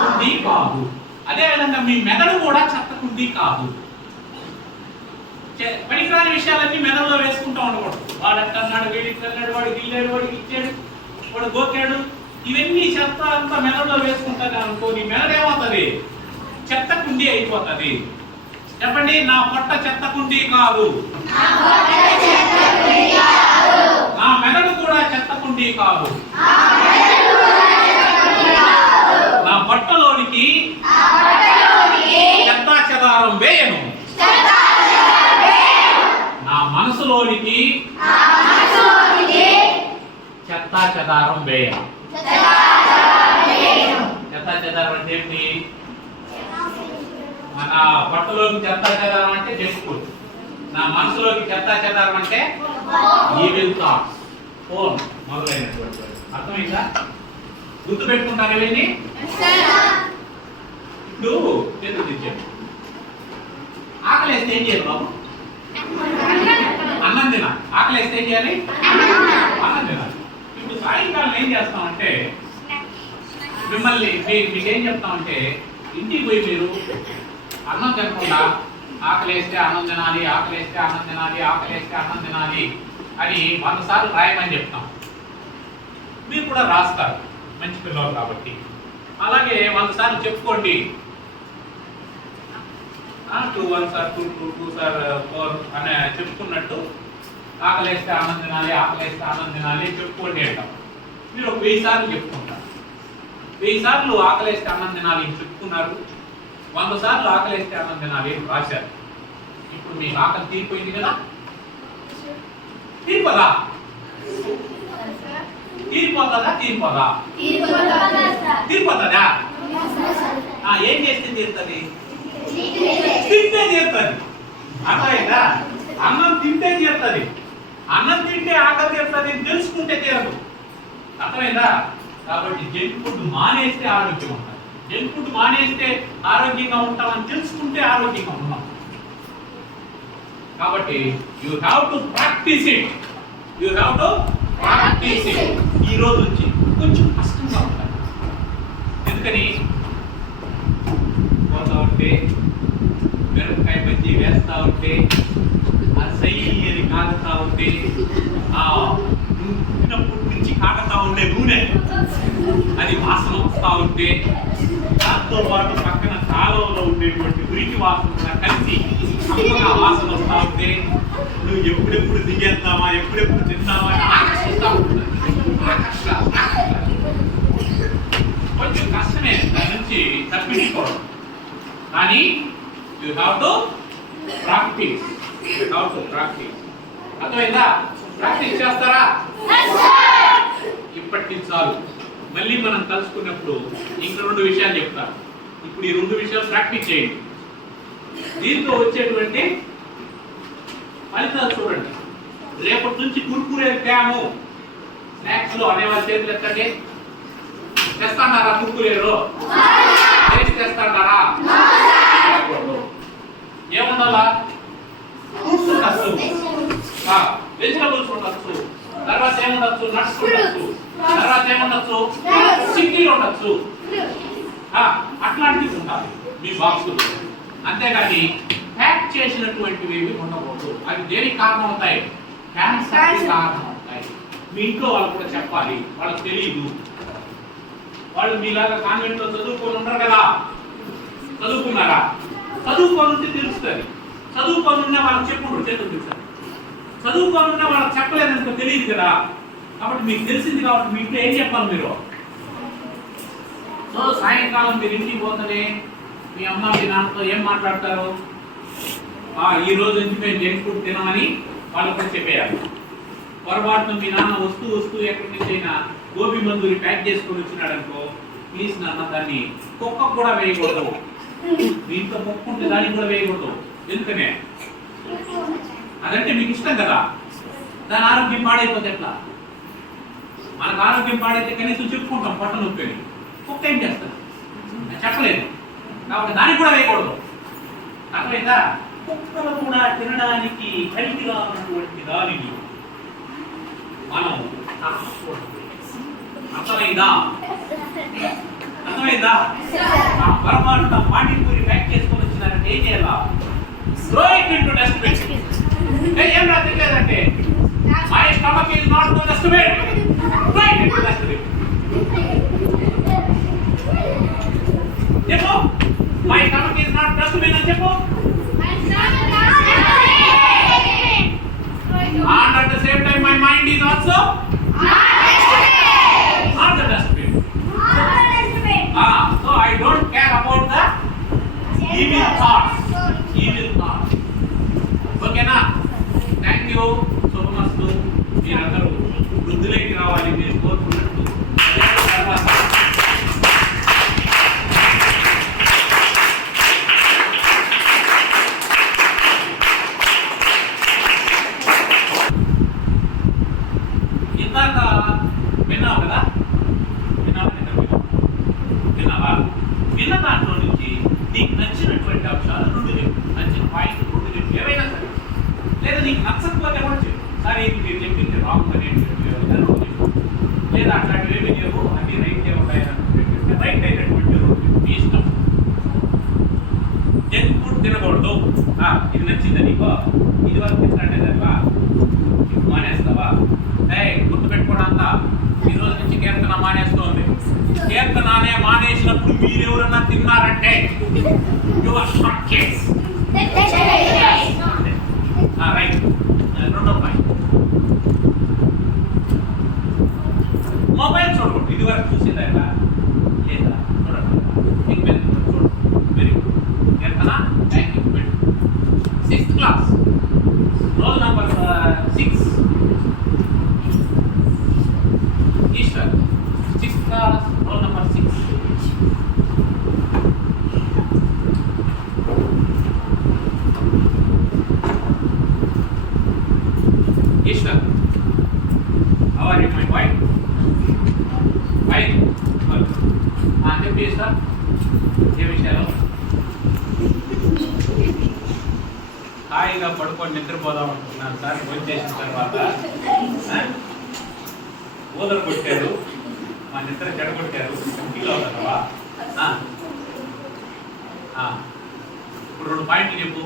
కుండీ కాదు. అదేవిధంగా మీ మెదడు కూడా చెత్త కుండీ కాదు. పనికిరాని విషయాలన్నీ మెదడులో వేసుకుంటూ ఉండకూడదు. వాడు అట్టన్నాడు, వీడి ఇట్టన్నాడు, వాడు గిల్లాడు, వాడికి ఇచ్చాడు, వాడు గోకాడు, ఇవన్నీ చెత్త అంతా మెదడులో వేసుకుంటాను అనుకో, నీ మెదడు ఏమవుతుంది? చెత్త కుండీ అయిపోతుంది. చెప్పండి, నా పొట్ట చెత్త కుండీ కాదు, నా మెదడు కూడా చెత్త కుండీ కాదు, నా పొట్టలోనికి చెత్త చెదారం వేయను, నా మనసులోనికి చెత్త చెదారం వేయను. చెత్త చెదారం అంటే ఏంటి? మన పొట్టలోకి చెత్త చెదారం అంటే జంక్ ఫుడ్, నా మనసులోకి చెత్త చెదారం అంటే ఈవిల్ థాట్స్, ఫోన్ మొదలైనటువంటి. అర్థమైందా? గుర్తు పెట్టుకుంటారు ఇవన్నీ. ఇప్పుడు చేతులు తెచ్చాడు, ఆకలి వేస్తే ఏం చేయాలి బాబు? అన్నం తినాలి. ఆకలి వేస్తే ఏం చేయాలి? అన్నం తినాలి. ఇప్పుడు సాయంకాలం ఏం చేస్తామంటే మిమ్మల్ని మీకేం చెప్తామంటే ఇంటికి పోయి మీరు అన్నం తినకుండా ఆకలి వేస్తే అన్నం తినాలి, ఆకలి వేస్తే అన్నం తినాలి, ఆకలి వేస్తే అన్నం తినాలి అని 100 సార్లు రాయమని చెప్తాం. మీరు కూడా రాస్తారు, మంచి పిల్లలు కాబట్టి. అలాగే 100 సార్లు చెప్పుకోండి. 2 1 సార్ 2 2 సార్ 4 అని చెప్పుకున్నట్టు ఆకలి వేస్తే అన్నం తినాలి, ఆకలి వేస్తే అన్నం తినాలి చెప్పుకోండి అంటాం. మీరు 1000 సార్లు చెప్పుకుంటారు. 1000 సార్లు ఆకలి వేస్తే అన్నం తినాలి చెప్పుకున్నారు, 100 సార్లు ఆకలి వేస్తే అన్నం తినాలి రాశారు. ఇప్పుడు మీ ఆకలి తీరిపోయింది కదా? తీరిపోదా? తీరిపోతుందా? తీరిపోదా? తీరిపోతుందా? ఏం చేస్తే తీరుతుంది? తింటే తీరుతుంది. అర్థమైందా? అన్నం తింటే తీరుతుంది. అన్నం తింటే ఆకలి తీరుతుంది, తెలుసుకుంటే తీరదు. అర్థమైందా? కాబట్టి జంక్ ఫుడ్ మానేస్తే ఆరోగ్యం ఉంటుంది. జంక్ ఫుడ్ మానేస్తే ఆరోగ్యంగా ఉంటామని తెలుసుకుంటే ఆరోగ్యంగా ఉన్నాం. కాబట్టి you have to practice it. You have to practice it. ఈ రోజు నుంచి కొంచెం కష్టంగా ఉంటుంది. ఎందుకని? పోతా ఉంటే మిరపకాయ బజ్జీ వేస్తా ఉంటే సైని కాగుతా ఉంటే తిన్నప్పటి నుంచి కాగుతా ఉండే నూనె అది వాసన వస్తా ఉంటే దాంతో పాటు పక్కన కాలువలో ఉండేటువంటి ఉరికి వాసన కూడా కలిసి అమ్మగా వాసన వస్తా ఉంటే నువ్వు ఎప్పుడెప్పుడు దిగేద్దామా, ఎప్పుడెప్పుడు తిందామా అని ఆకర్షిస్తా ఉంటుంది. కొంచెం కష్టమే దాని నుంచి తప్పించుకోవడం. కానీ you have to practice. You have to practice. అర్థమైందా? ప్రాక్టీస్ చేస్తారా? ఇప్పటికి చాలు. మళ్ళీ మనం కలుసుకున్నప్పుడు ఇంకా 2 విషయాలు చెప్తాను. ఇప్పుడు ఈ 2 విషయాలు ప్రాక్టీస్ చేయండి. దీంతో వచ్చేటువంటి ఫలితాలు చూడండి. రేపటి నుంచి కుర్కురే తేము స్నాక్స్ లో అనేవాళ్ళు చేతులు ఎత్తండి. తెస్తాడారా? కుర్కురేలు తెస్తాడారా? ఏముండాలా? ఫ్రూట్స్ ఉండొచ్చు, వెజిటబుల్స్ ఉండొచ్చు, తర్వాత ఏముండొచ్చు? నట్స్ ఉండొచ్చు, తర్వాత ఏముండొచ్చు? చిక్కీలు ఉండొచ్చు. అట్లాంటివి ఉండాలి మీ బాక్స్. అంతేగాని ప్యాక్ చేసినటువంటివి ఏవి ఉండకూడదు. అవి దేనికి కారణం అవుతాయి? క్యాన్సర్ కారణం అవుతాయి. మీ ఇంట్లో వాళ్ళు కూడా చెప్పాలి, వాళ్ళకి తెలియదు. వాళ్ళు మీలాగా కాన్వెంట్ లో చదువుకొని ఉండరు కదా, చదువుకున్నారా? చదువుకొని ఉంటే తెలుస్తుంది. చదువుకొని ఉన్న వాళ్ళకి చెప్పుకుంటారు, చేతులు తెలుస్తారు. చదువుకొని ఉన్న వాళ్ళకి చెప్పలేదంటే తెలియదు కదా. కాబట్టి మీకు తెలిసింది కాబట్టి మీ ఇంట్లో ఏం చెప్పాలి మీరు? సో సాయంకాలం మీరు ఇంటికి పోతేనే మీ అమ్మ మీ నాన్నతో ఏం మాట్లాడతారు? ఈ రోజు నుంచి మేము జంక్ ఫుడ్ తినమని వాళ్ళకు కూడా చెప్పేయాలి. పొరపాటున మీ నాన్న వస్తూ ఎక్కడి నుంచి అయినా గోబీ మందూరి ప్యాక్ చేసుకొని వచ్చినాడు అనుకో, ప్లీజ్ నాన్న దాన్ని కుక్కకు కూడా వేయకూడదు. దీంట్లో కుక్క ఉంటే దానికి కూడా వేయకూడదు. ఎందుకనే? అదంటే మీకు ఇష్టం కదా. దాని ఆరోగ్యం పాడైపోతే ఎట్లా? మనకు ఆరోగ్యం పాడైతే కనీసం చెప్పుకుంటాం పొట్ట నొప్పి అని. కుక్క ఏం చేస్తారు? చెప్పలేదు. కాబట్టి దానికి కూడా వేయకూడదు. అర్థమైందా? కుక్కలు కూడా తినడానికి హెల్తీగా ఉన్నటువంటి దానిని మనం అర్థమైందా? పొరపాటున పానీపూరి ప్యాక్ చేసుకొని వచ్చినారంటే ఏం చేయాలా? Throw it into dustbin. ఏం రాత్రిలేదంటే my stomach is not to dustbin. Throw it into dustbin. చెప్పు, my stomach is not dustbin అని చెప్పు. And at the same time my mind is also not the dustbin. So I don't care about the evil thoughts. Okay na? Thank you so much. మీరందరూ వృద్ధులైకి రావాలి మీరు కోరుకున్నట్టు. ఇందాక విన్నావు కదా? విన్నావా? విన్న దాంట్లో నుంచి నీకు నచ్చినటువంటి అంశాలు 2 చెప్పు. నచ్చిన పాయింట్ 2 చెప్పు, ఏవైనా సరే. లేదా నీకు నచ్చకపోతే కూడా చెప్పు. సరే ఇది మీరు చెప్పింది రాంగ్ అని చెప్పు. లేదా అట్లాంటివి ఏమి లేవు, అన్ని రైట్ ఉంటాయని రైట్ అయినటువంటి మీ ఇష్టం. జంక్ ఫుడ్ తినకూడదు. ఇది నచ్చిందా నీకు? ఇది వరకు తింటాంటేదల్లా మానేస్తావా? గుర్తుపెట్టుకోవడంతా ఈ రోజు నుంచి కీర్తన మానేస్తోంది. కీర్తన అనే మానేసినప్పుడు మీరెవరన్నా తిన్నారంటే రైట్. రెండో పాయింట్, మొబైల్ చూడకూడదు. ఇది వరకు చూసిందా లేదా? చూడండి. చూడు. Very good Keerthana, thank you. 6th class roll number 6 Eshwar. 6th class roll number 6. Eshwar, how are you my boy? Fine. చెప్పి ఈశ్వర్, ఏ విషయాలు? హాయిగా పడుకొని నిద్రపోదాం అనుకున్నాను సార్. భోజనం చేసిన తర్వాత ఊదరు కొట్టారు, మా నిద్ర చెడగొట్టారు. ఫీల్ అవుతావా? ఇప్పుడు 2 పాయింట్లు చెప్పు.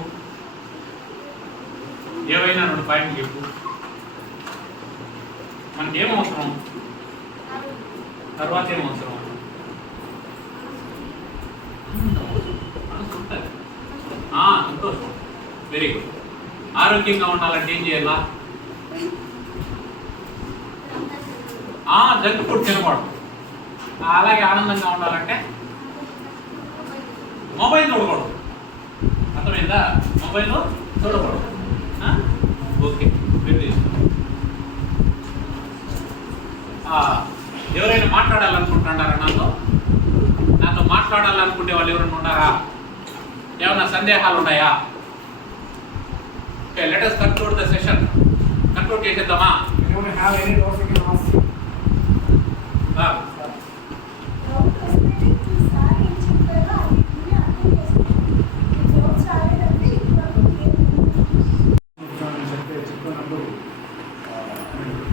ఏవైనా 2 పాయింట్లు చెప్పు. మనకి ఏమవసరం? తర్వాత ఏమవసరం? సంతోషం. Very good. ఆరోగ్యంగా ఉండాలంటే ఏం చేయాలా? జంక్ ఫుడ్ తినకూడదు. అలాగే ఆనందంగా ఉండాలంటే మొబైల్ చూడకూడదు. అర్థమైందా? మొబైల్ చూడకూడదు. ఓకే. ఎవరైనా మాట్లాడాలనుకుంటున్నారా? నాతో మాట్లాడాలనుకుంటే వాళ్ళు ఎవరైనా ఉన్నారా? ఏమైనా సందేహాలు ఉన్నాయా? Okay, let us conclude the session. Conclude చేసేద్దామా?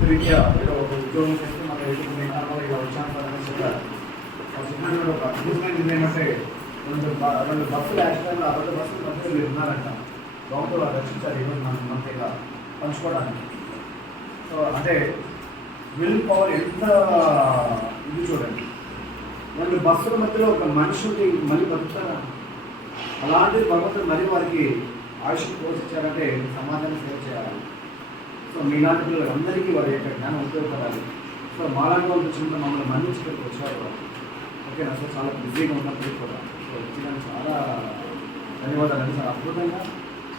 రీత్యా ఉద్యోగం చేస్తే మన ఇలా వచ్చాను చెప్పారు. ఒక అద్భుతమైన ఏంటంటే 2 బస్సులు యాక్సిడెంట్, 2 బస్సులు మధ్యలో ఉన్నారంట. బాగుంటూ రచించారు ఈరోజు మనతో ఇలా పంచుకోవడానికి. సో అంటే విల్ పవర్ ఎంత ఇది చూడండి. వాళ్ళు బస్సుల మధ్యలో ఒక మనుషుల్ని మళ్ళీ బతుకుతారా? అలాంటిది భగవంతుడు మళ్ళీ వారికి ఆయుష్ పోషించారంటే సమాజాన్ని సేవ చేయాలి. సో మీలాంటి పిల్లలు అందరికీ వారి యొక్క జ్ఞానం ఉపయోగపడాలి. సో మాలాంటి వాళ్ళు చిన్న మమ్మల్ని మన్నించుకొని వచ్చారు వాళ్ళు. ఓకేనా? సో చాలా బిజీగా ఉన్నప్పుడు కూడా సో వచ్చిన చాలా ధన్యవాదాలు. చాలా అద్భుతంగా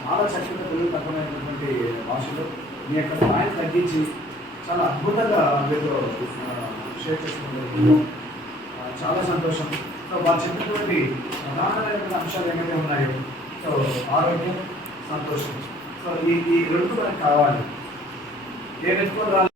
చాలా చక్కగా తెలుగు తక్కువైనటువంటి భాషలో మీ యొక్క స్థాయిని తగ్గించి చాలా అద్భుతంగా మీతో షేర్ చేసుకుంటారు. చాలా సంతోషం. సో వాళ్ళు చెప్పినటువంటి ప్రధానమైనటువంటి అంశాలు ఏమైతే ఉన్నాయో సో ఆరోగ్యం, సంతోషం. సో ఈ రెండు మనకు కావాలి. ఏ నెట్టుకొని రాలి